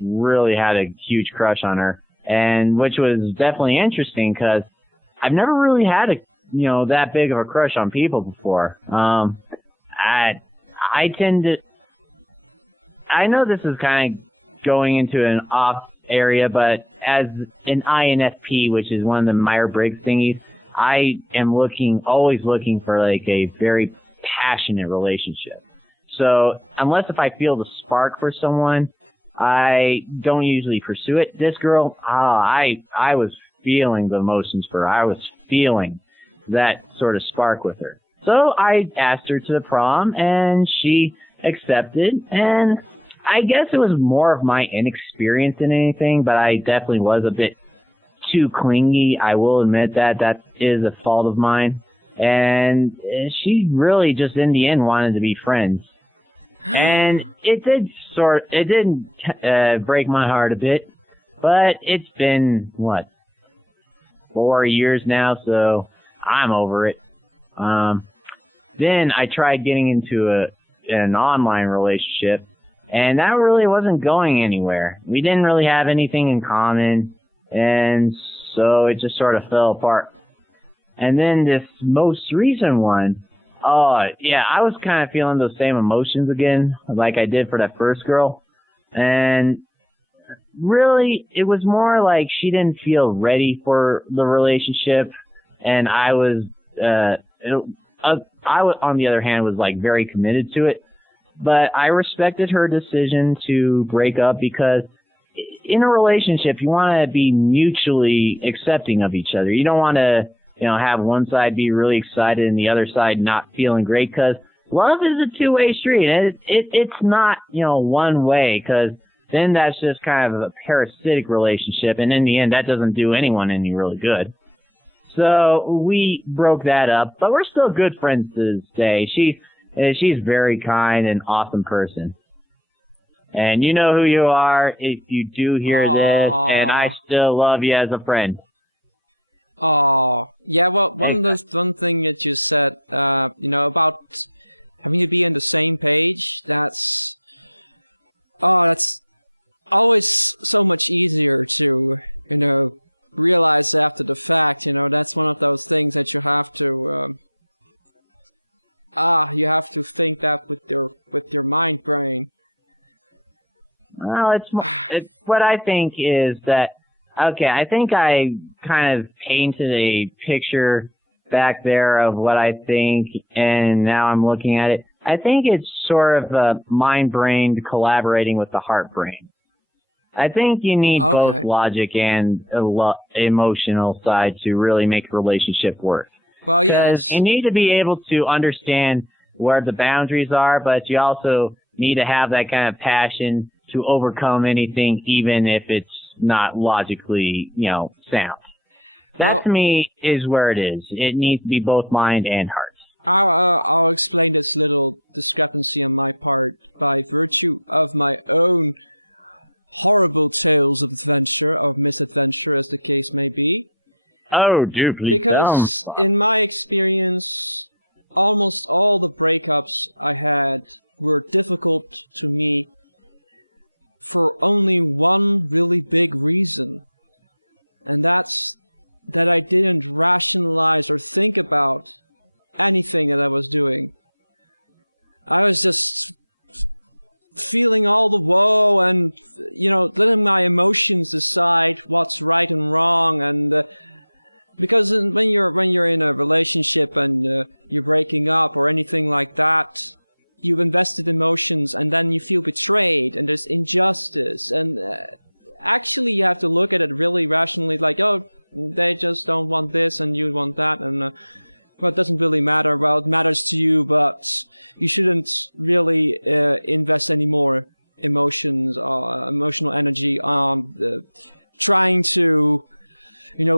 really had a huge crush on her, and which was definitely interesting because I've never really had that big of a crush on people before. I know this is kind of going into an off area, but as an INFP, which is one of the Myers-Briggs thingies, I am always looking for like a very passionate relationship. So unless if I feel the spark for someone, I don't usually pursue it. This girl, I was feeling the emotions for her. I was feeling that sort of spark with her. So I asked her to the prom, and she accepted, and I guess it was more of my inexperience than anything, but I definitely was a bit too clingy. I will admit that is a fault of mine. And she really just in the end wanted to be friends. And it did break my heart a bit, but it's been 4 years now, so I'm over it. Then I tried getting into an online relationship, and that really wasn't going anywhere. We didn't really have anything in common, and so it just sort of fell apart. And then this most recent one, I was kind of feeling those same emotions again, like I did for that first girl. And really, it was more like she didn't feel ready for the relationship, and I was, on the other hand, was like very committed to it. But I respected her decision to break up because in a relationship, you want to be mutually accepting of each other. You don't want to have one side be really excited and the other side not feeling great, because love is a two-way street. It's not, one way, because then that's just kind of a parasitic relationship, and in the end, that doesn't do anyone any really good. So we broke that up, but we're still good friends to this day. She's very kind and awesome person. And you know who you are if you do hear this, and I still love you as a friend. Oh, yeah, well, one thing that you said, about having to be on the same page, that's always so much easier to, realize after the fact. That's one of those things that you have to, you have to think that with your mind brain. Well, it's what I think is that, okay, I think I kind of painted a picture back there of what I think, and now I'm looking at it. I think it's sort of mind-brain collaborating with the heart-brain. I think you need both logic and emotional side to really make a relationship work. Well, yes. You need to be able to understand where the boundaries are, but you also need to have that kind of passion to overcome anything, even if it's not logically, sound. That to me is where it is. It needs to be both mind and heart. I'll explain this little discrepancy on my part by virtue of my own horrible tales of adventure, or misadventure, as the case may be. Oh, do please. Because in my experience, almost all the breakups I had were difficult to me for only one really big reason. And that's that I didn't rationalize or think about anything that I was doing. I was just feeling all the woe and, letting my emotions decide what's right and wrong. And because when you're in a relationship and you're breaking up or anything like that, you've invested emotions and then you feel betrayed and there's injustice. And actually you have to look at it really rationally, like, they just don't want this and you want that, and well, it doesn't really matter. Well, it matters to you, but you shouldn't really invest any more emotional energy on trying to,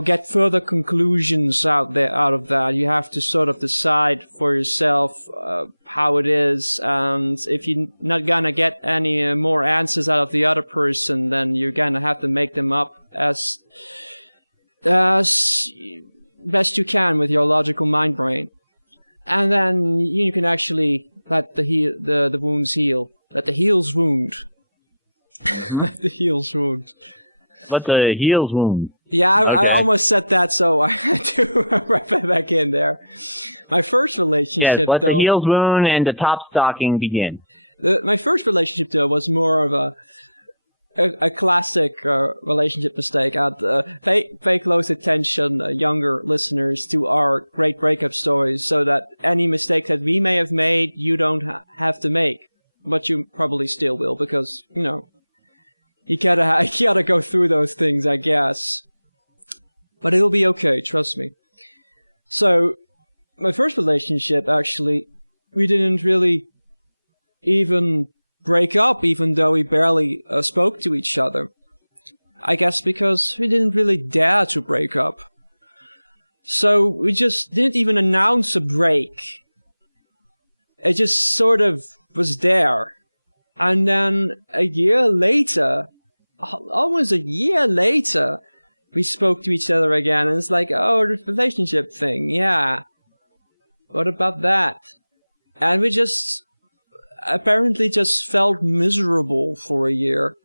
get further conclusions out of that. You have to sort of decide for yourself how it is, and if you're not gonna get any more answers out of the other person, then you're gonna have to make them up as best you can with your logical mind brain, and then you can actually let the wounds heal. Let the heels wound. Let the heels wound. Let the heels wound. Yeah, Okay. I almost said that, so I had to wrap it back in there. My first relationship, Yes, let the heels wound and the top stocking begin. My first relationship, though, was more of a classic relationship mistake. I'd pay close attention, younger listeners, to our great breakup stories, so that any mistakes that we may have made, you don't have to make. But you probably still will, because, you gotta go through those things, I guess. But it'll be okay, trust me. So, my first relationship, actually, we didn't really even break up, even though we barely spoke to each other. I guess because we didn't really dare to break up. So we just didn't even announce a break. It just sort of was there. And then a year later, almost a year later, we spoke to each other again, and it's like, the relationship thing, yeah. What about that? And we just apparently just felt miserable for a year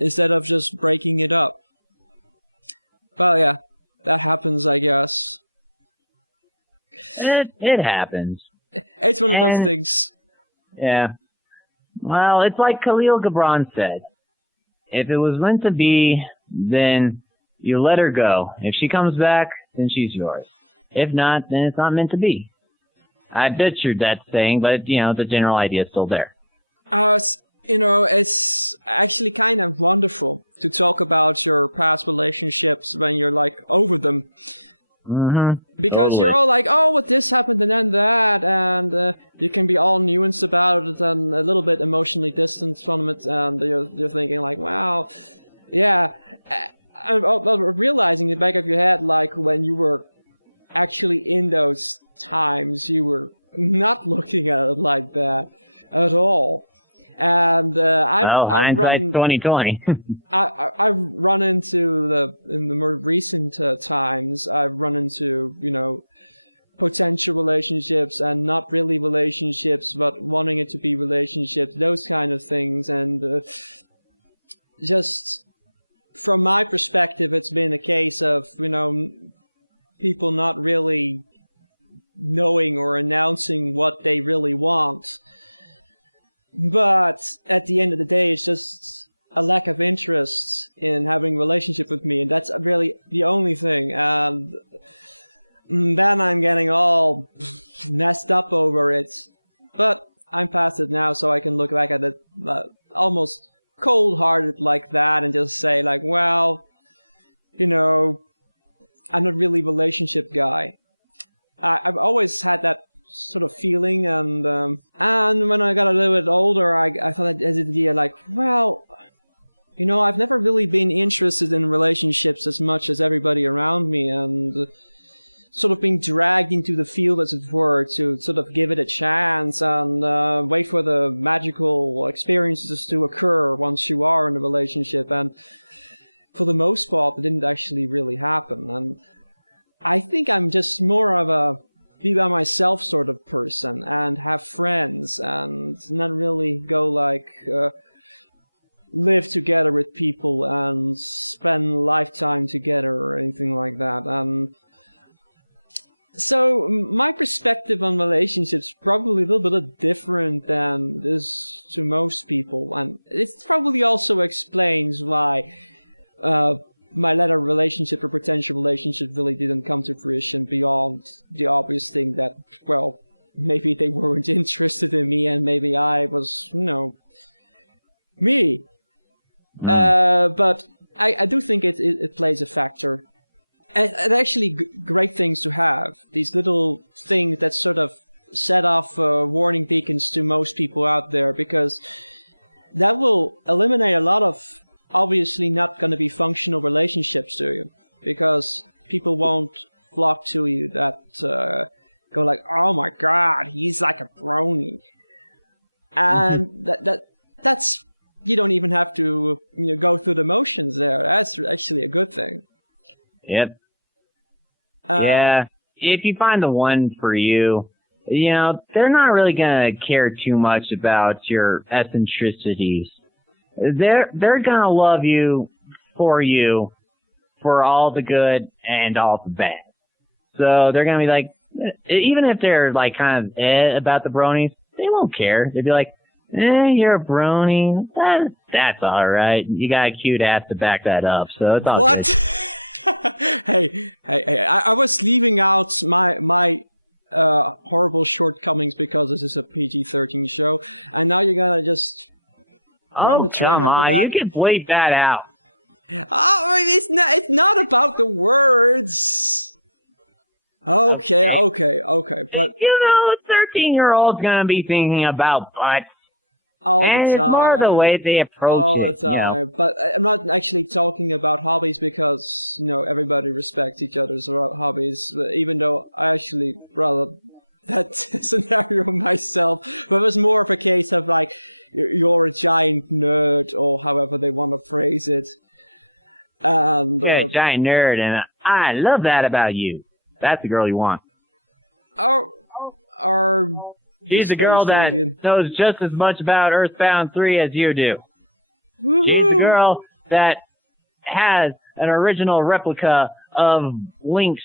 instead of just breaking it up. But yeah, that happens, I guess. It happens. It's one of those things. Yeah. Well, it's like Khalil Gibran said. If it was meant to be, then you let her go. If she comes back, then she's yours. If not, then it's not meant to be. I butchered that saying, but, the general idea is still there. It's actually kind of wonderful to talk about your past relationships when you're, over them. Because you're all like, oh, what this happened and then that, and you can be all nuanced about it and a little bit emotionally distant from it, and you're thinking like, wow, yeah. Realizing in the back of your head, like when you were actually in those times, you were not looking at it like that at all. And I've run 2020. I've run into in the more recent times. I've run into potential relationships and not really relationships, but wanting it to be relationships. Those kind of things, and just from my perspective, it's been a case of people not really knowing or announcing what they really want. But at the end of the day, it's just a lack of interest in having a relationship with me, and that's really the only thing. And then I'm getting all messed up over it. But I'm past it now, so I can look back at it almost cold-hearted like that and just say, like, well, I'm not really a relationship guy. I've always had that sort of feeling, and when I got a little bit older, I thought as an idea, like, well, I've never really been interested in relationships as much as everybody around me, and sort of being dragged into the field, as it were, to sort of give it a chance and wait for the magical experiences to occur once you are in a relationship. And for the most part, it didn't actually really happen. And I think I'm just more of a be by myself sort of person and have friends and not really go like live together with people and spend lifetime together or anything like that. And so my perspective on relationships is probably a little bit different than this to most people, and it probably also explains why my latter relationship or potential relationship really didn't come to fruition beyond the obvious thing that, well, maybe they weren't interested in me and maybe I was, me. But I do think it plays a factor. And actually great things to have. These little things that sort of set off warning beacons to most people out there, because that will eliminate a lot of obviously not going to be functional relationships to you, because people won't flock to you that go like, oh my god, he's like a brony. And that's you don't even have to go through the motions there. That's actually a good thing. Yep. Yeah. If you find the one for you, they're not really going to care too much about your eccentricities. They're going to love you for all the good and all the bad. So they're going to be like, even if they're like kind of about the bronies, they won't care. They'd be like, you're a brony. That's all right. You got a cute ass to back that up, so it's all what? good. Hey, I was leaving out my horrible shortcomings because this is a PG-13 show, and now you're gonna just run the train come over on, that? you can bleep that out. Oh, it's not about the words. Okay, but 13-year-old's gonna be thinking about butts. all And the it's time. more the way they approach all it. the time. But I'm not actually talking about hobbies because, everybody respects each other's hobbies, even though I actually rather that scenario myself. But it was more of a case of like, you're a giant nerd, or however they want to phrase it. And You're a giant nerd, and I love that about you. That's the girl you want. She's a girl that knows just as much about Earthbound 3 as you do. Woo-hoo. She's the girl that has an original replica of Link's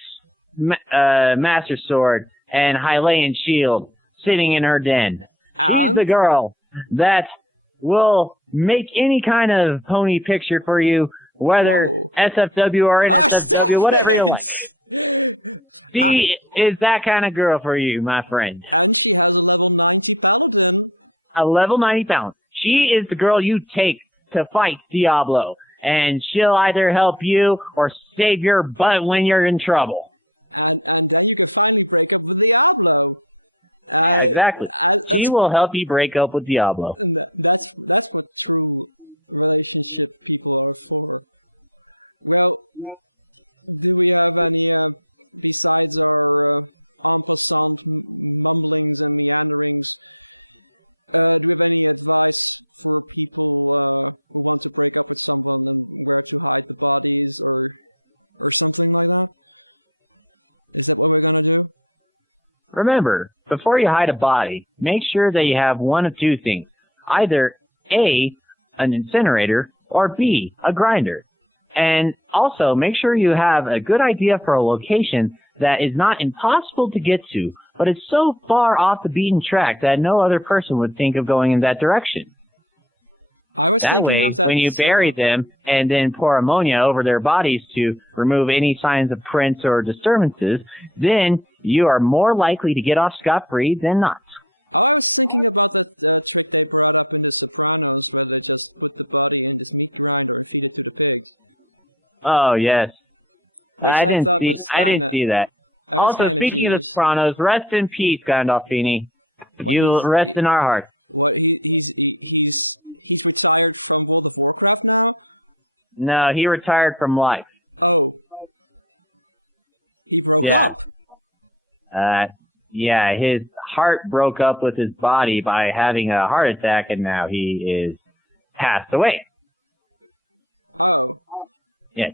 Master Sword and Hylian shield sitting in her den. She's the girl that will make any kind of pony picture for you, whether SFW or NSFW, whatever you like. She is that kind of girl for you, my friend. And she has a level 90 paladin. A level 90 paladin. She is the girl you take to fight Diablo, and she'll either help you or save your butt when you're in trouble. and then you can finally break up with Diablo. Exactly. She will help you break up with Diablo. And that's what true relationship people are for. Well, do we have any, besides our en passant mumblings and meanderings, do we have any advice for people who want to break up with someone and where to hide the bodies or something like that? Is that what we're gonna do? Remember, before you hide a body, make sure that you have one of two things. Either A, an incinerator, or B, a grinder. And also, make sure you have a good idea for a location that is not impossible to get to, but it's so far off the beaten track that no other person would think of going in that direction. I was thinking of that when you bury them and then pour ammonia over their bodies to remove any signs of prints or disturbances, then you are more likely to get off scot-free than not. Oh, I was thinking about that trick they brought up in The Sopranos, where they just put the body in this meat grinder and feed it to the pigs. Oh, yes. I didn't see that. Also, speaking of The Sopranos, rest in peace, Gandolfini. You rest in our hearts. What, he's retired from World of Warcraft now? No, he retired from life. Oh. He broke up? Yeah, his heart broke up with his body by having a heart attack, and now he is passed away. Oh. Yes.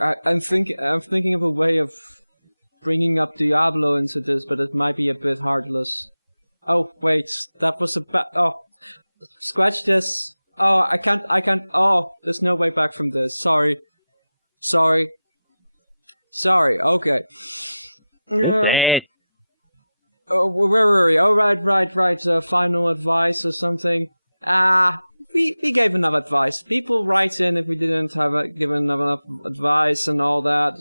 I'm thinking of a way of bringing up Diablo into this, but it might be a bit heartless. Oh, wait, that was scratch this. Oh, I can't, there's no way back from this. Sorry, okay. Where were we? Oh, right, final advice or something. We gave enough advice. People write in if we didn't have given enough advice and all that.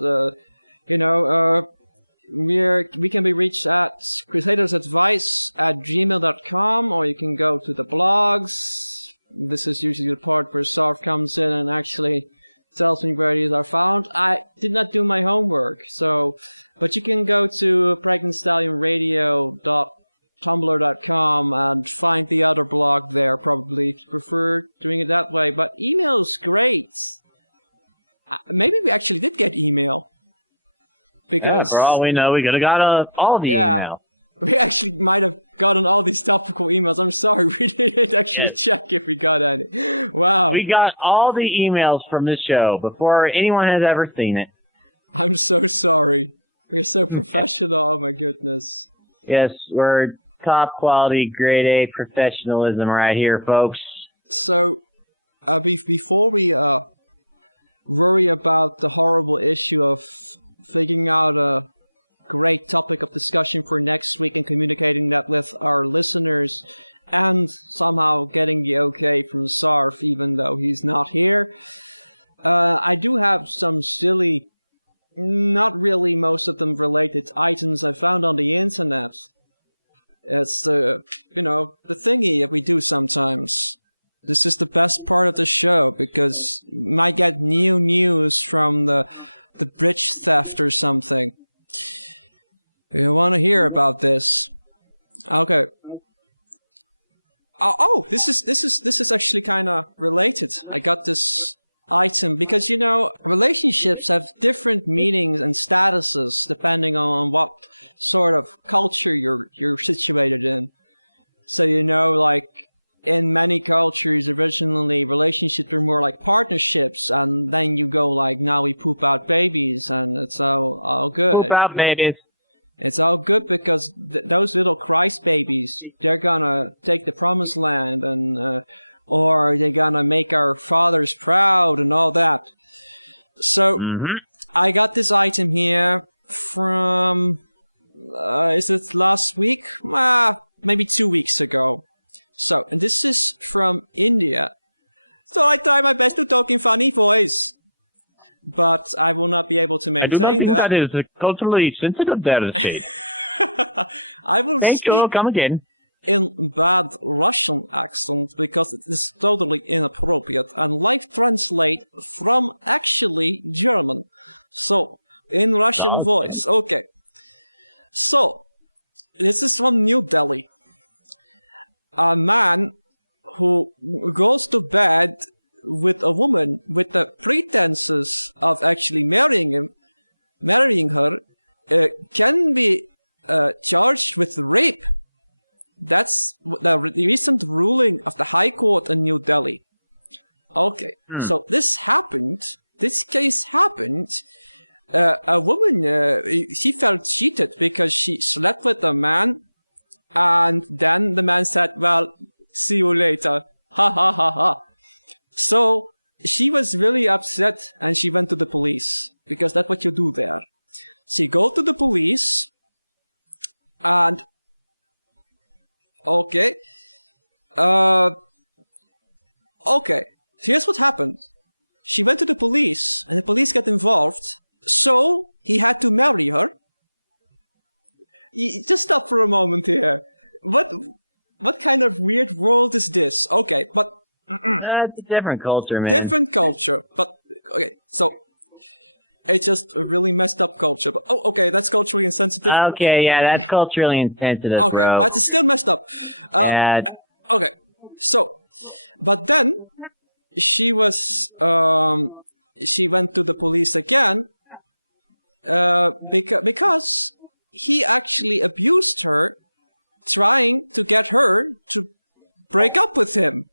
We can be reached at crusadersadvice@gmail.com, or you can go to the blogs. This is usually the part where Sarf comes in and actually tells me where these are found. I did not do my homework, but you can go to pregnantstallionradio.tumblr.com and find the other blog there, probably, if you prefer doing it that way. But email's great. Maybe we actually did get email. Because for all we know, we could have got all the email. We actually might have gotten all these topical emails. I'm sorry, we didn't actually check if we got any. Wow. We got all the emails from this show before anyone has ever seen it. I'm so sorry. We're so professional, oh my goodness. Yes, we're top quality, grade A professionalism right here, folks. So, before we worry about the horrible issue of figuring out a great topic of discussion for next week and communicating that with our listeners and somehow getting the okay from Sarf even though he's not here, I do have some silly, not really most of them related items I found on the internet. It's the thingy that we do sometimes. This is the best part of the show because you might get new news from the bridge theft or something. You want to hear about this? Okay. This is actually kind of related. I got this item because relationships have different meanings and statuses depending on what sort of culture you're situated in. So like in many cultures, originally relationships were more like partnerships, and then you go like, now we poop out babies, and it's all good. Poop out babies. It's all good because those little Christ babies, they're gonna take the promised land, and or they're gonna make our fathers proud and all that. So I got this item here from is it last week? Maybe 2 weeks ago. So, and this is from India. So I try my best to talk in funny voice. But I will not be able to maintain that. I do not think that is culturally sensitive there, State. I will Thank you, come again. In bad Russian accent because it is totally inappropriate and live translate from actually German. So, in Russian voice. Okay. So, this is from New Delhi. A man who goes to bed with a woman with the pretenses of actually marrying her, can be charged with rape. That's the recent ruling of the High Court in New Delhi. Okay, so this case happened. A woman, she felt cheated because she slept with a man, and then the man said, well, see you later. Ha ha ha ha. So, she was really upset, and she went to the police, because that's what you do there. She go to the police, and okay, here's what happened. She went to the police, and the police got involved, so he had to marry her. Just stop for a moment here. What kind of weird world is this? Okay, but it's a different culture, man. Different culture, but okay, so it's just a really messed up culture. But okay, that's culturally insensitive. Okay, yeah, that's culturally insensitive, okay, bro. but it's still messed up. Yeah. Okay, so, but then she was she went to the police again because he actually abused her, trying to get her to break up with him.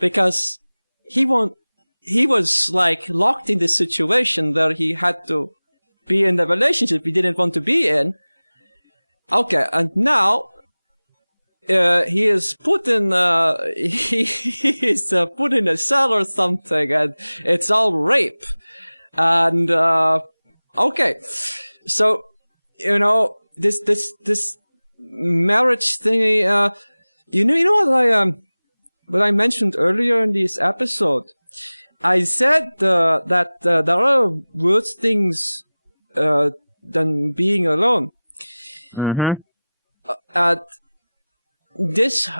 Because he was like locked in this situation where he had to be in the relationship he didn't want to be in. Okay, and now he is put in put in a cell or something, and it's all rape. And okay, so this marriage thingy. You know what I mentioned earlier in this episode. I said that there are worse things than being alone. Mm-hmm. This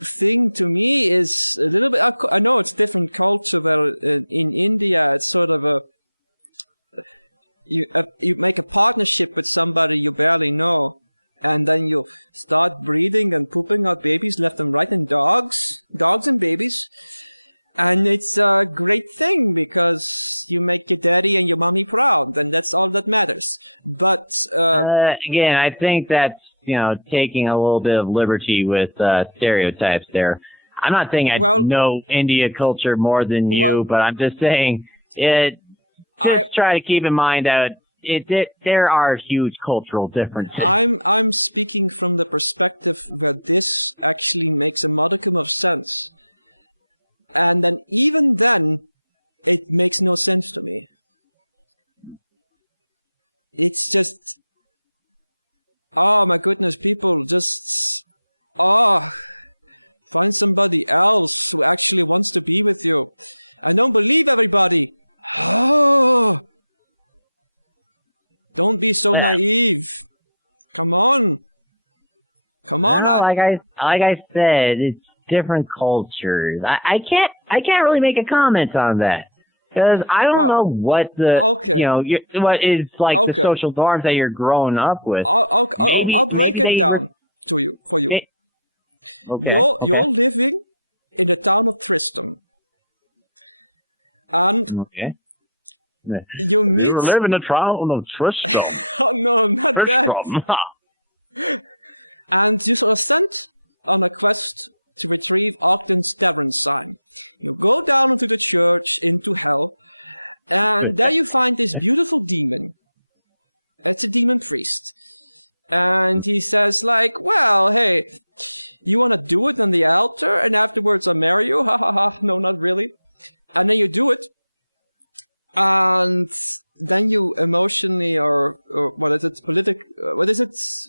thing to me is a little bit. I know it's different culture. Where in India it's sort of you make a partnership with somebody you barely know. And then you start breeding and pooping out babies left and right, and dogs and babies. And it's a great thing because you make your daddy and your mommy proud, and that's all that matters. But again, I think that's taking a little bit of liberty with stereotypes there. I'm not saying I know India culture more than you, but I'm just saying try to keep in mind that there are huge cultural differences. I'm speaking from the perspective where this actually makes a modicum of sense. And then even then, it makes no sense to me. It's just, oh my goodness, people just, find somebody else who actually wants to be with you. I don't believe everybody. Oh. Don't be so naive. Come on. Like I said, it's different cultures. I can't really make a comment on that because I don't know what what is like the social norms that you're growing up with. I'll break it down for you. You're living in the town of Tristan, and you live in the town of Tristan. Oh no, not that. And you are sent on a quest to retrieve Ogden's Tavern sign. You go down into the church, into hell, and there you find this beautiful demon. It's a demon priest. And he says well, hey, you want to do it on the altar and afterwards I'll marry you? Ha ha ha, no, not really. And then you do it. And then you emotionally or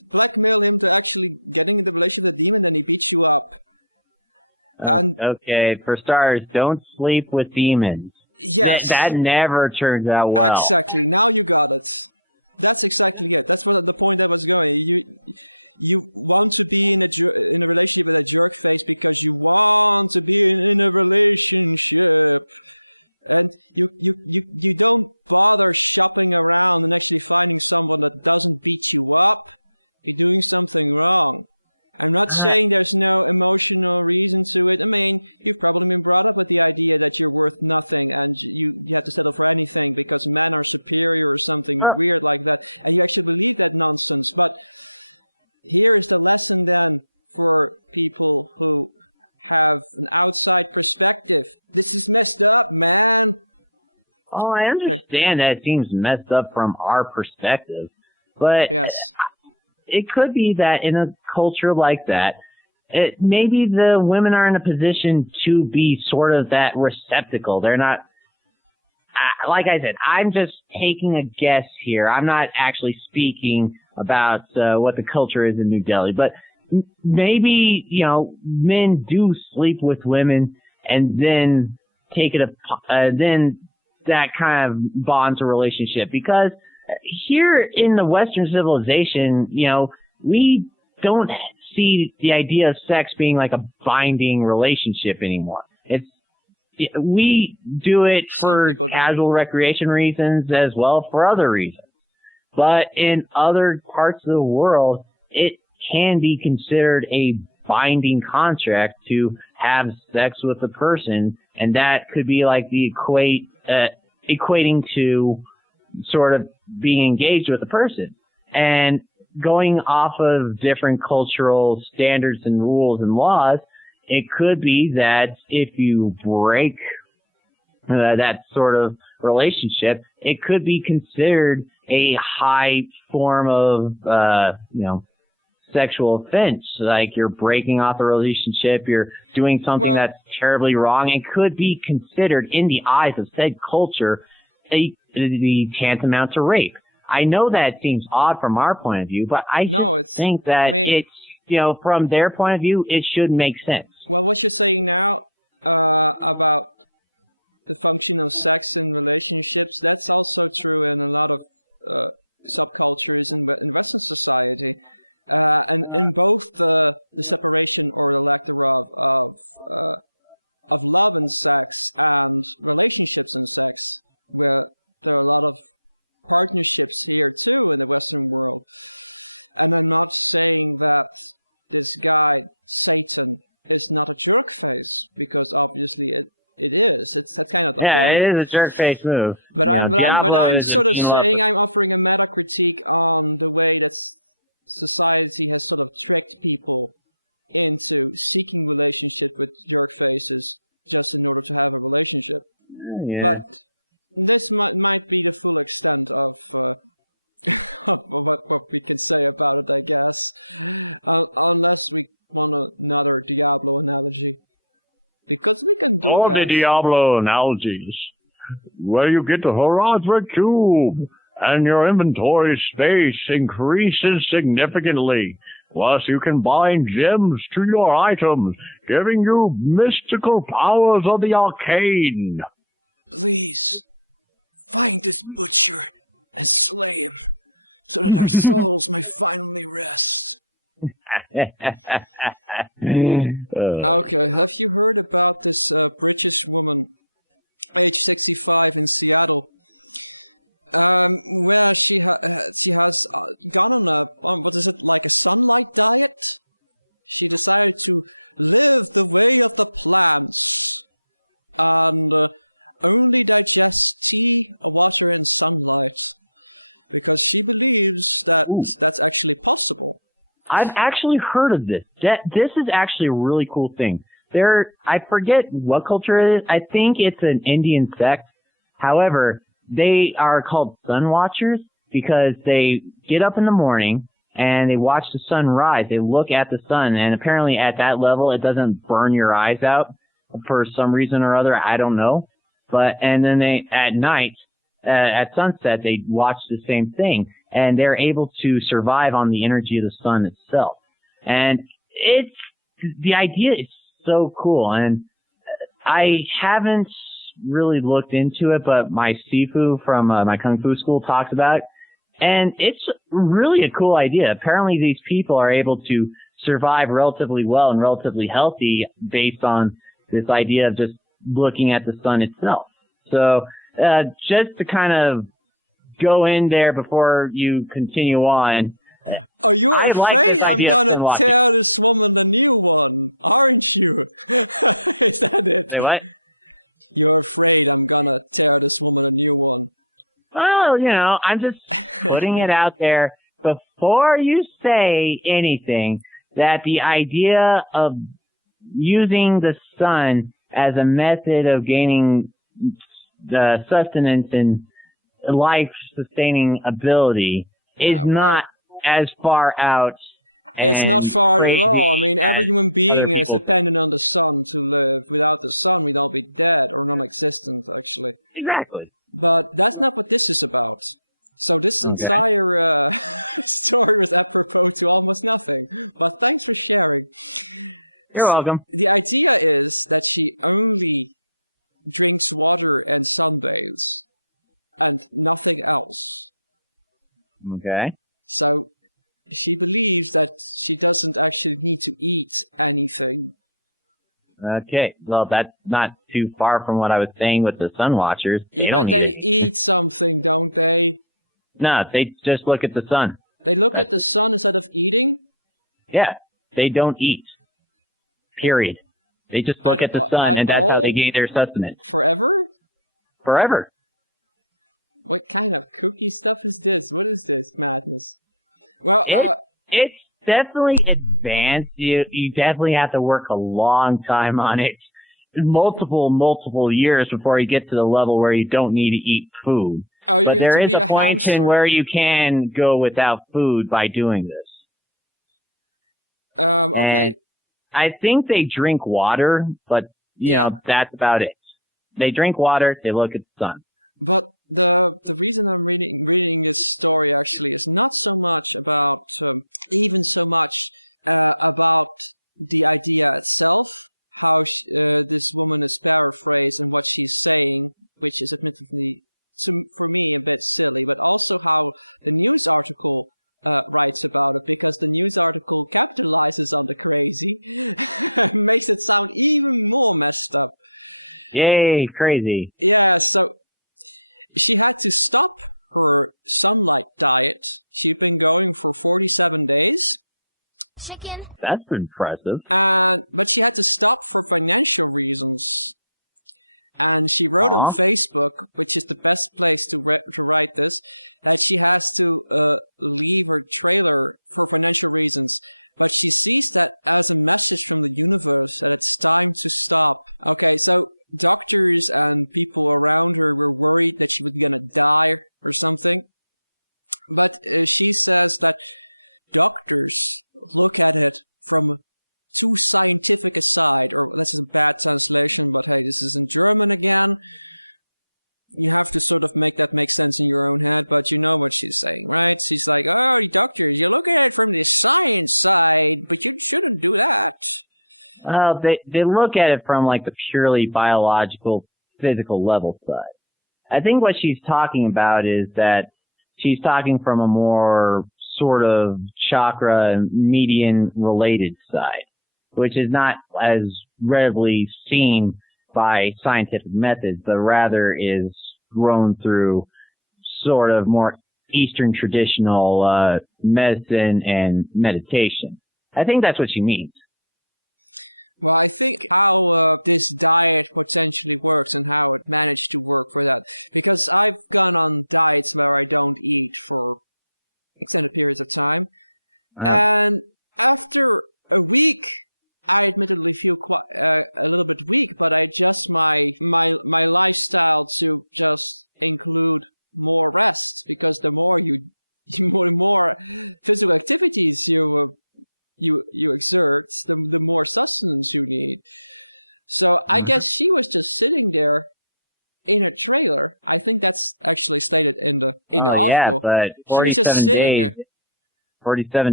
blackmail him to actually getting in the relationship with the demon, and he beats you up. And okay, for starters, don't sleep with demons. Yes. That never turns out well. Exactly. Now you got it. That's exactly it. That's what the point I was going. You want to be in a relationship with a jerk face because you want to be in a relationship. And you don't bother shopping around and actually finding someone that doesn't beat you up. You're doing something wrong. I'm not saying there's no emotional reason to it. I mean, you've probably been brought up with the idea that you're worth nothing and you have to settle for anything because men are superior or something weird like that. And you actually believe that nonsense. But here is the lesson then for people who have an outside perspective. This is messed up, man. Oh, I understand that it seems messed up from our perspective. But yes. It could be that in a culture like that, maybe the women are in a position to be sort of that receptacle. They're not, like I said, I'm just taking a guess here. I'm not actually speaking about what the culture is in New Delhi, but maybe, men do sleep with women and then take it, then that kind of bonds a relationship because here in the Western civilization, we don't see the idea of sex being like a binding relationship anymore. We do it for casual recreation reasons as well for other reasons. But in other parts of the world, it can be considered a binding contract to have sex with a person, and that could be like the equating to sort of being engaged with a person. And going off of different cultural standards and rules and laws, it could be that if you break that sort of relationship, it could be considered a high form of, sexual offense. Like you're breaking off a relationship, you're doing something that's terribly wrong. It could be considered in the eyes of said culture the tantamount to rape. I know that seems odd from our point of view, but I think that it's, from their point of view, it should make sense. Well, what you're saying now about the function of sex in relationships, that's also true in a lot of subcultures in Western society. And in both the separation or the lack thereof of love and sex and relationships and sex, where there are a lot of partnerships here too in the Western world. And I'm not saying that this guy, Satan, is not a jerk face, because obviously it is. That's kind of the point. Yeah, it is a jerk face move. But I'm sort of saying I'm offering a meta critique on the way that society has sort of tricked people into seeking relationship with jerk faces just in order to have a relationship. Yeah. But this might be the full extent of what we can say about it, I guess. Unless we want another Diablo analogy. Because we can do all that. The Diablo analogies, where you get the Horizon Cube, and your inventory space increases significantly. Plus, you can bind gems to your items, giving you mystical powers of the arcane. Please, find this butcher and slay him, so that our souls may finally rest. Okay, have you heard about this British woman, age 65 in Seattle, where she has gone on what is it, like a sunlight diet? She decided to live the way of the plants and only digest tea, water, and sunlight, because she believes that that's actually possible. I've actually heard of this. This is actually a really cool thing. I forget what culture it is. I think it's an Indian sect. However, they are called sun watchers because they get up in the morning and they watch the sun rise. They look at the sun, and apparently at that level, it doesn't burn your eyes out for some reason or other. I don't know. And then at night, at sunset, they watch the same thing, and they're able to survive on the energy of the sun itself. And the idea is so cool. And I haven't really looked into it, but my Sifu from my Kung Fu school talks about it. And it's really a cool idea. Apparently these people are able to survive relatively well and relatively healthy based on this idea of just looking at the sun itself. So, just to kind of go in there before you continue on. Are you afraid I'm gonna tell this woman a new one? Aren't you? Is that it? Say what? You're afraid I'm gonna tear this woman a new one. Well, I'm just putting it out there before you say anything that the idea of using the sun as a method of gaining the sustenance and life-sustaining ability is not as far out. It's not far at all. I mean, every human being is dependent on the sun to live. Without the sun, we'd all be dead or non-existent, actually. Exactly. But that's not what this is about. So this entire story was apropos to almost nothing. But thanks for sharing. You're welcome. The idea is that she only drinks water and sunbathes and nothing else. Okay. So she believes that she doesn't actually need to eat anything. Okay. Well, that's not too far from what I was saying with the sun watchers. But they eat something, don't they? No, they just look at the sun. They look at the sun instead of eating? Yeah. They don't eat. Period. They just look at the sun, and that's how they gain their sustenance. Forever? Forever. What kind of kooky stuff is this? What is this madness? Well, it's definitely advanced. You definitely have to work a long time on it. Multiple years before you get to the level where you don't need to eat food. Oh, but there is a point in where you can go without food by doing this. Okay. And I think they drink water, but you know, that's about it. They drink water, they look at the sun. But the reason I'm reading this story actually is not so much about about the idea itself, how this woman is paraphrased and what she's saying, which is admittedly for me a bit silly, but also how the news article writes about it, because the news article capitalizes on the crazy, makes it sound even more messed up. Yay, crazy. Yeah, so she had to stop her sunlight diet. She'd been going for 47 days. Chicken. That's impressive. But she had to stop for financial reasons. And she wrote on Facebook, which is the best place to write this, that she has to leave her trailer for financial reasons. But she sees that as a message from the universe that it's time to stop. Okay, so doctors and people around her were worried that she was gonna die or something. But she says that doctors look at it from too scientific a side, or that's a bad translation, but hey, this is in German again. You have to sort of make that make sense in your own head, but you know what she's saying, right? She's like, oh, doctors, you look at it from the science side, but you shouldn't do that. They look at it from like the purely biological, physical level side. I think what she's talking about is that she's talking from a more sort of chakra median related side, which is not as readily seen by scientific methods, but rather is grown through sort of more Eastern traditional medicine and meditation. I think that's what she means. Well, I think how this diet potentially works and how it managed to work for that. Because I've gone on diets where I don't eat for extended periods of time. And after a week, I admittedly feel quite a little bit weak, but I adjust my lifestyle to just include more rest, because the more more physical activities you exert, the more sustenance you need. So I guess she was just sitting there in a trailer. I think that's actually stated in the article. Yeah, but 47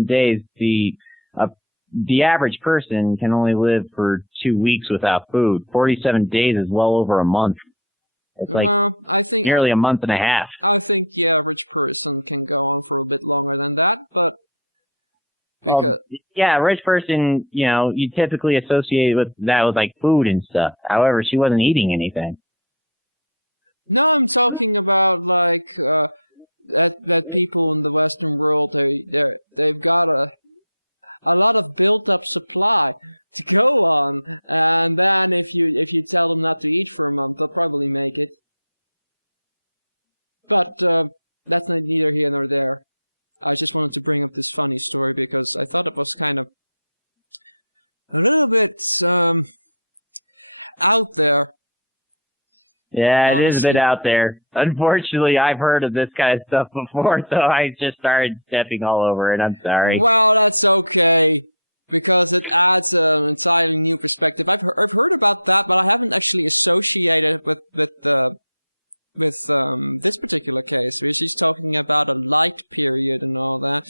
days, the average person can only live for 2 weeks without food. 47 days is well over a month. It's like I think nearly a month and a half. I think the average person can go on for a bit longer than that, but because a rich person, you typically associate with that with like food and stuff. However, she wasn't eating anything. No, I'm talking about like that people in the Western world they've got a lot of built-up supply to go on, and then if you tell them not to eat for a month, they'll probably make it. But that's neither here nor there. I just wanted to bring up this funny story because I thought it was kind of a little bit out there. Yeah, Honestly. it is a bit out there. Unfortunately, I've heard of this kind of stuff before, so I just started stepping all over it. I'm sorry. Well, that's okay, because it adds an entirely new perspective. I've heard about that, but I haven't actually associated it with this particular case, where she's talking about a light period and all that.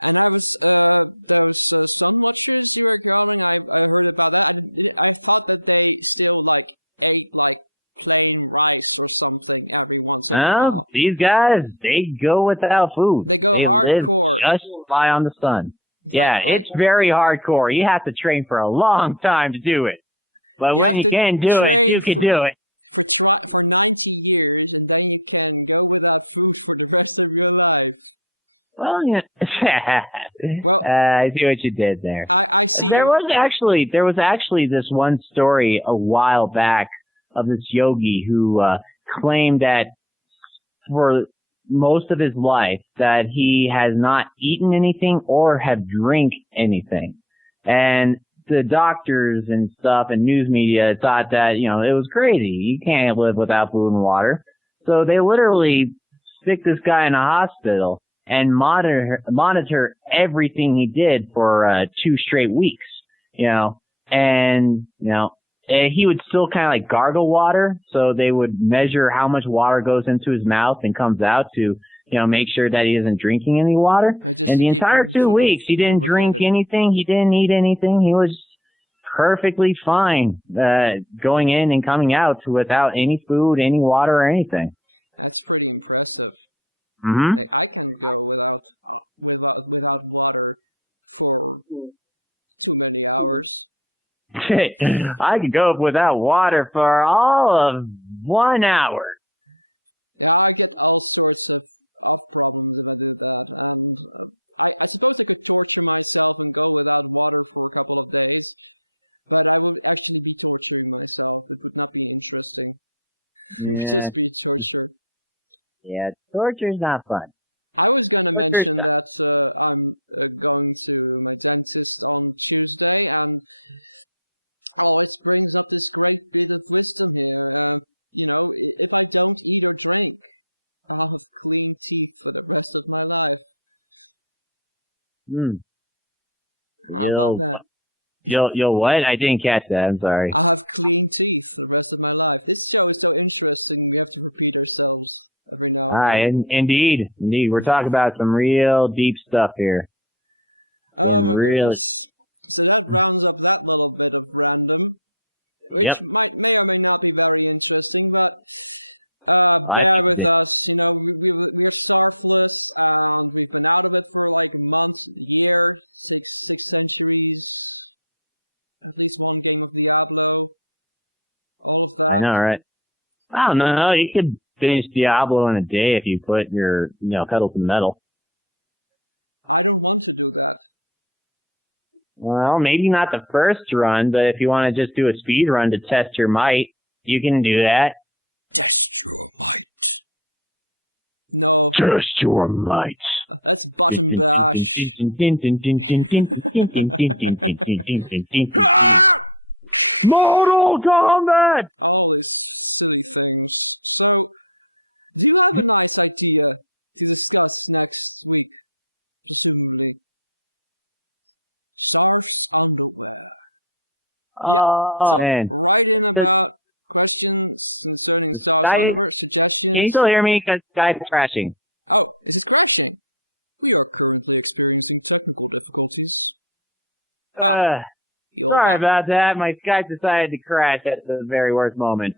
And I was those sun watchers you were calling. I heard about that. I thought that they still like ate like plain rice or something every once in a while. These guys, they go without food. They go hardcore. Just rely on the sun. It's very hardcore. You have to train for a long time to do it. But when you can do it, you can do it. For 90 years, and then you can go without food for the rest of your life. Well, yeah. Well, I see what you did there. I see. There was actually this one story a while back of this yogi who claimed that for most of his life that he has not eaten anything or have drank anything. And the doctors and stuff and news media thought that, it was crazy. You can't live without food and water. So they literally stick this guy in a hospital and monitor everything he did for 2 straight weeks, and he would still kind of like gargle water. So they would measure how much water goes into his mouth and comes out to, make sure that he isn't drinking any water. And the entire 2 weeks, he didn't drink anything. He didn't eat anything. He was perfectly fine, going in and coming out without any food, any water, or anything. That's pretty impressive. Mm-hmm. Like, I can go without water for too many hours. I could go without water for all of 1 hour. Yeah, I get all sorts of problems if I do that, and I suppose I could torture myself and go without water for a couple of days, but I would actually be torturing myself. It would not be interesting. It would just be torture. Yeah, torture's not fun. I was gonna mention that I'm going to my dentist on Tuesday, and it brings up this great bit of wisdom here. If I don't eat or drink, I'll have clean teeth for the rest of my life. How about that? You'll what? I didn't catch that. I'm sorry. I'll have clean teeth for the rest of my life. This show is so interesting. We have to repeat ourselves every now and then. Indeed. We're talking about some real deep stuff here. Oh my goodness. So that rounds up that little bit of random, which may or may not be very interesting, but bear with us. We're Sarfless, and we've been out of it for like a month, year, six centuries, at least 1 game of Diablo, all of that. I know, right? I don't know. You could finish Diablo in a day if you put your, pedal to the metal. I don't want to do that. Well, maybe not the first run, but if you want to just do a speed run to test your might, you can do that. Test your might. No. Test your might. That's button bash. Mortal Kombat! All these silly things. So, do you have a nice idea to discuss next week? Presumably. Sarf's underwear. Man. Write in about questions concerning Sarf's underwear, suggestions. Can you still hear me? Because Skype's crashing. Oh, is it crashing? We are currently experiencing technical difficulties. Sorry about that. My Skype decided to crash at the very worst moment.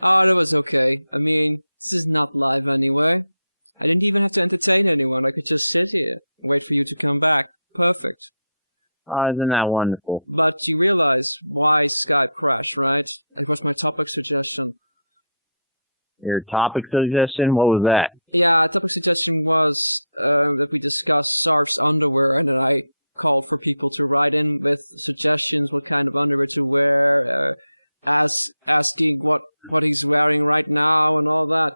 Oh, that was okay. I mean, this is not live anyway. I didn't even have to entertain anyone. I could just sit here and wait for you to come back. Perfect. Oh, isn't that wonderful? But you realize why Skype crashed, right? It was my topic suggestion. Your topic suggestion? What was that? Yeah, topic suggestion was that we discuss Sarf's underwear, and then I called for people to write in with suggestions what kind of underwear to wear, asking what he's wearing right now and all that.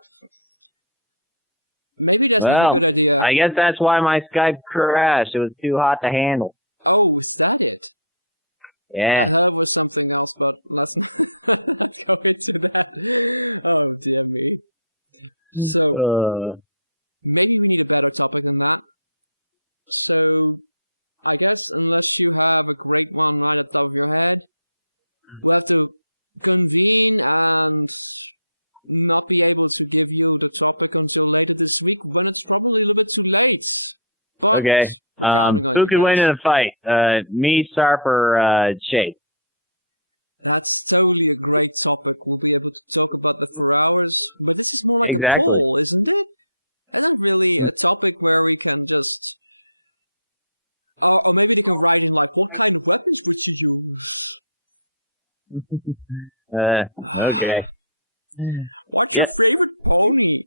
Maybe that's not a good idea. I guess that's why my Skype crashed. It was too hot to handle. Oh, is that it? Yeah. I heard it was something else, but let's not go into that. Oh, dear me. So, maybe we need a better topic than that. So, I guess unless you have a great one right at the top of your head, we'll have to convene and not be able to give you the topic until later this week, when it's probably a little bit too late. But okay. Who could win in a fight? Me, Sarf, or Shade? That's totally a great topic. We'll be able to talk about that for hours. But this is more like a poll, isn't it? It's not really a topic where we can just... Or maybe they can write in, like, what kind of weapons would you use? Okay. What's your favorite pony?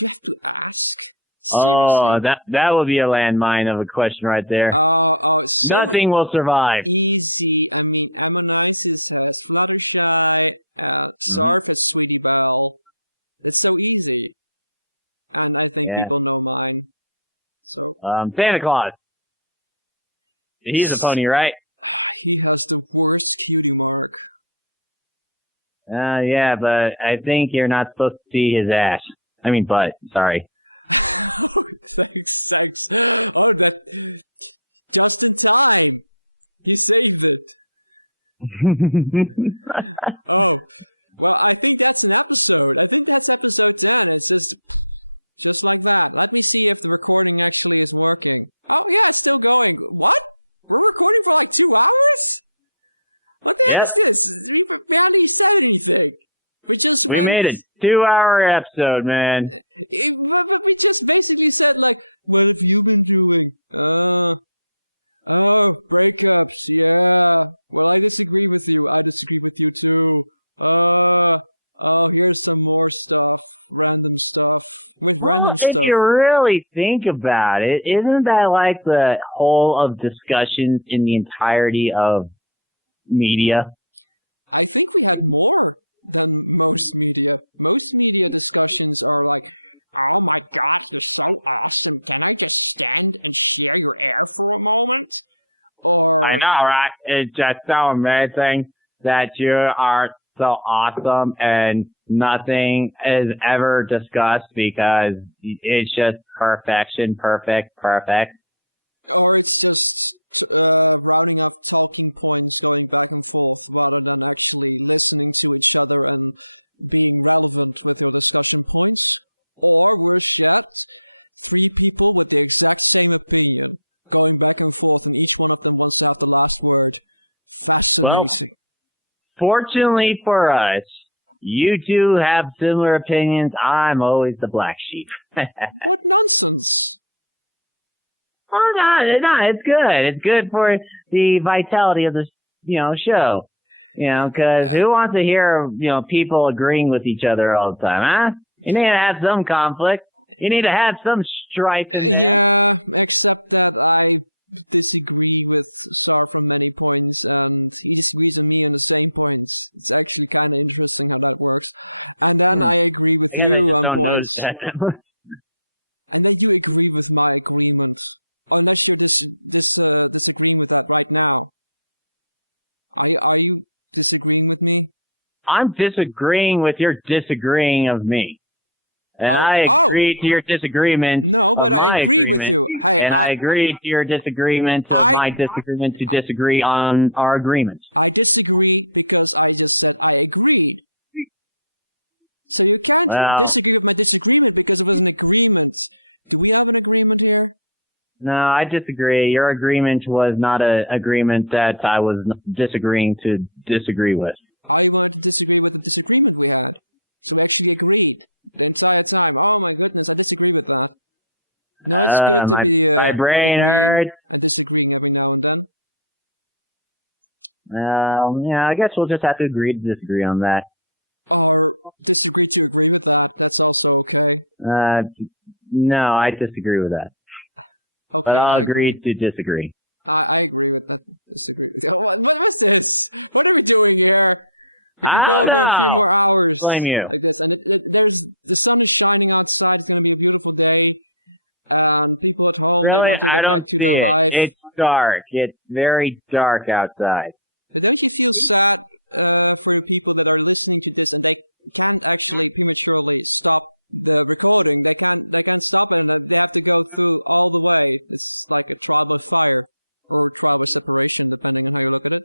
You have to ask. Seriously? Oh, that will be a landmine of a question right there. So nothing will survive. Easy. I mean, Amonisis has Fluttershy, Sarf has Sweetie Belle. It's so easy. And I think people know mine. So Santa Claus. He's a pony, right? He has the worst cutie mark. Yeah, but I think you're not supposed to see his ass. I mean butt, sorry. Oh, thanks. Oh, that... Just in time. You saved it. Oh. Well, I think that's an episode. I think that's episode 10. It's just like that. Let me see if the recording actually is working. Oh, yeah, it's still going. What? We're recording for like 2 hours? What the heck is this? We barely said anything. We made a 2-hour episode, man. But we just basically said, like, what have you been doing? Oh, breakups, yeah. Well, I disagree with you. I disagree with you, too. Here's some more stuff. Random stuff. Random stuff. If you really think about it, isn't that like the whole of discussions in the entirety of media? I think we had more than most media. Most media discussions are like, oh my god, you're so awesome. Can I just stand and share your air for a moment? Or I know, right? It's just so amazing that you are so awesome and nothing is ever discussed because it's just perfection, perfect. Or it's just rounding up talking points, going back and forth, rather than actually listening to each other and being relevant with your discussion points. Or, worse yet, 3 people with the exact same opinion, going back and forth, and each one of them wants to have the last word. Fascinating. Well, fortunately for us, you two have similar opinions. I'm always the black sheep. What nonsense! Oh, no, it's good. It's good for the vitality of the, show. Cause who wants to hear, people agreeing with each other all the time, huh? You need to have some conflict. You need to have some strife in there. Yeah, except that I disagree with Sarf from many points, and he disagrees with me on the same points. It's actually kind of interesting how that works. And then I agree with you on points. And then you agree with my agreement. Unless you're disagreeing with that right now. Are you disagreeing with me? I'm disagreeing with your disagreeing of me. And I agree to your disagreement. No, but I agree with you. Hey, and I agree to your disagreement, my disagreement to disagree on our agreement. I disagree because I just said I agreed. So you can't disagree with my disagreement because it was an agreement. Do we have an agreement here? No, I disagree. Your agreement was not an agreement that I was disagreeing to disagree with. I wanted to disagree with the disagreement we had. So we actually agreed the entire time. Oh my goodness, I disagree with that. No, it's good to be my brain hurts. And disagreeing every now and then. I guess we'll just have to agree to disagree on that. or disagree to agree with that. That's also okay. No, I disagree with that. Okay, But I'll agree to disagree. I agree with that. Disagree. What's this? What are we doing here? We can go for a few more hours. Blame you. Like this. And the sun is shining outside. It's going to be a beautiful day. And people at home, Really? they want to get back to their life. It's dark. It's very dark outside. But don't you feel sad for the people that are listening to this and they can't actually prematurely stop the recording? They can't stop it, and they have to go through all the way. It's like a trial by fire or trial by separation, depending on how you look at it.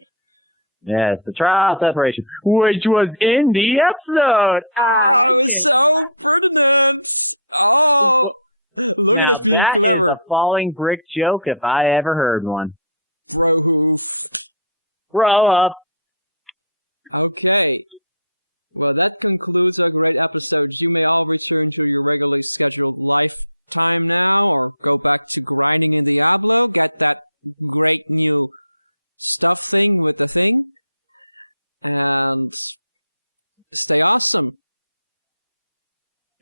Yes, the trial separation, which was in the episode. Oh, it was so pertinent. Oh, look at us being clever. That is a falling brick joke if I ever heard one. Bro hoof. Grow up. Okay. Well, that concludes our great episodes. You may all return to your regularly scheduled lifetime now, or go back to grinding in Diablo, get that great new stuff thing with the thing, and stay awesome.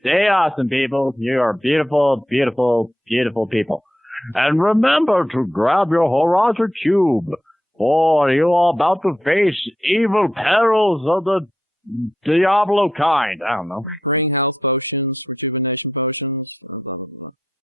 Stay awesome, people. You are beautiful, beautiful, beautiful people. And remember to grab your Horizon Cube, for you are about to face evil perils of the Diablo kind. I don't know. Bring health potions, rejuvenation potions, blah, blah, blah.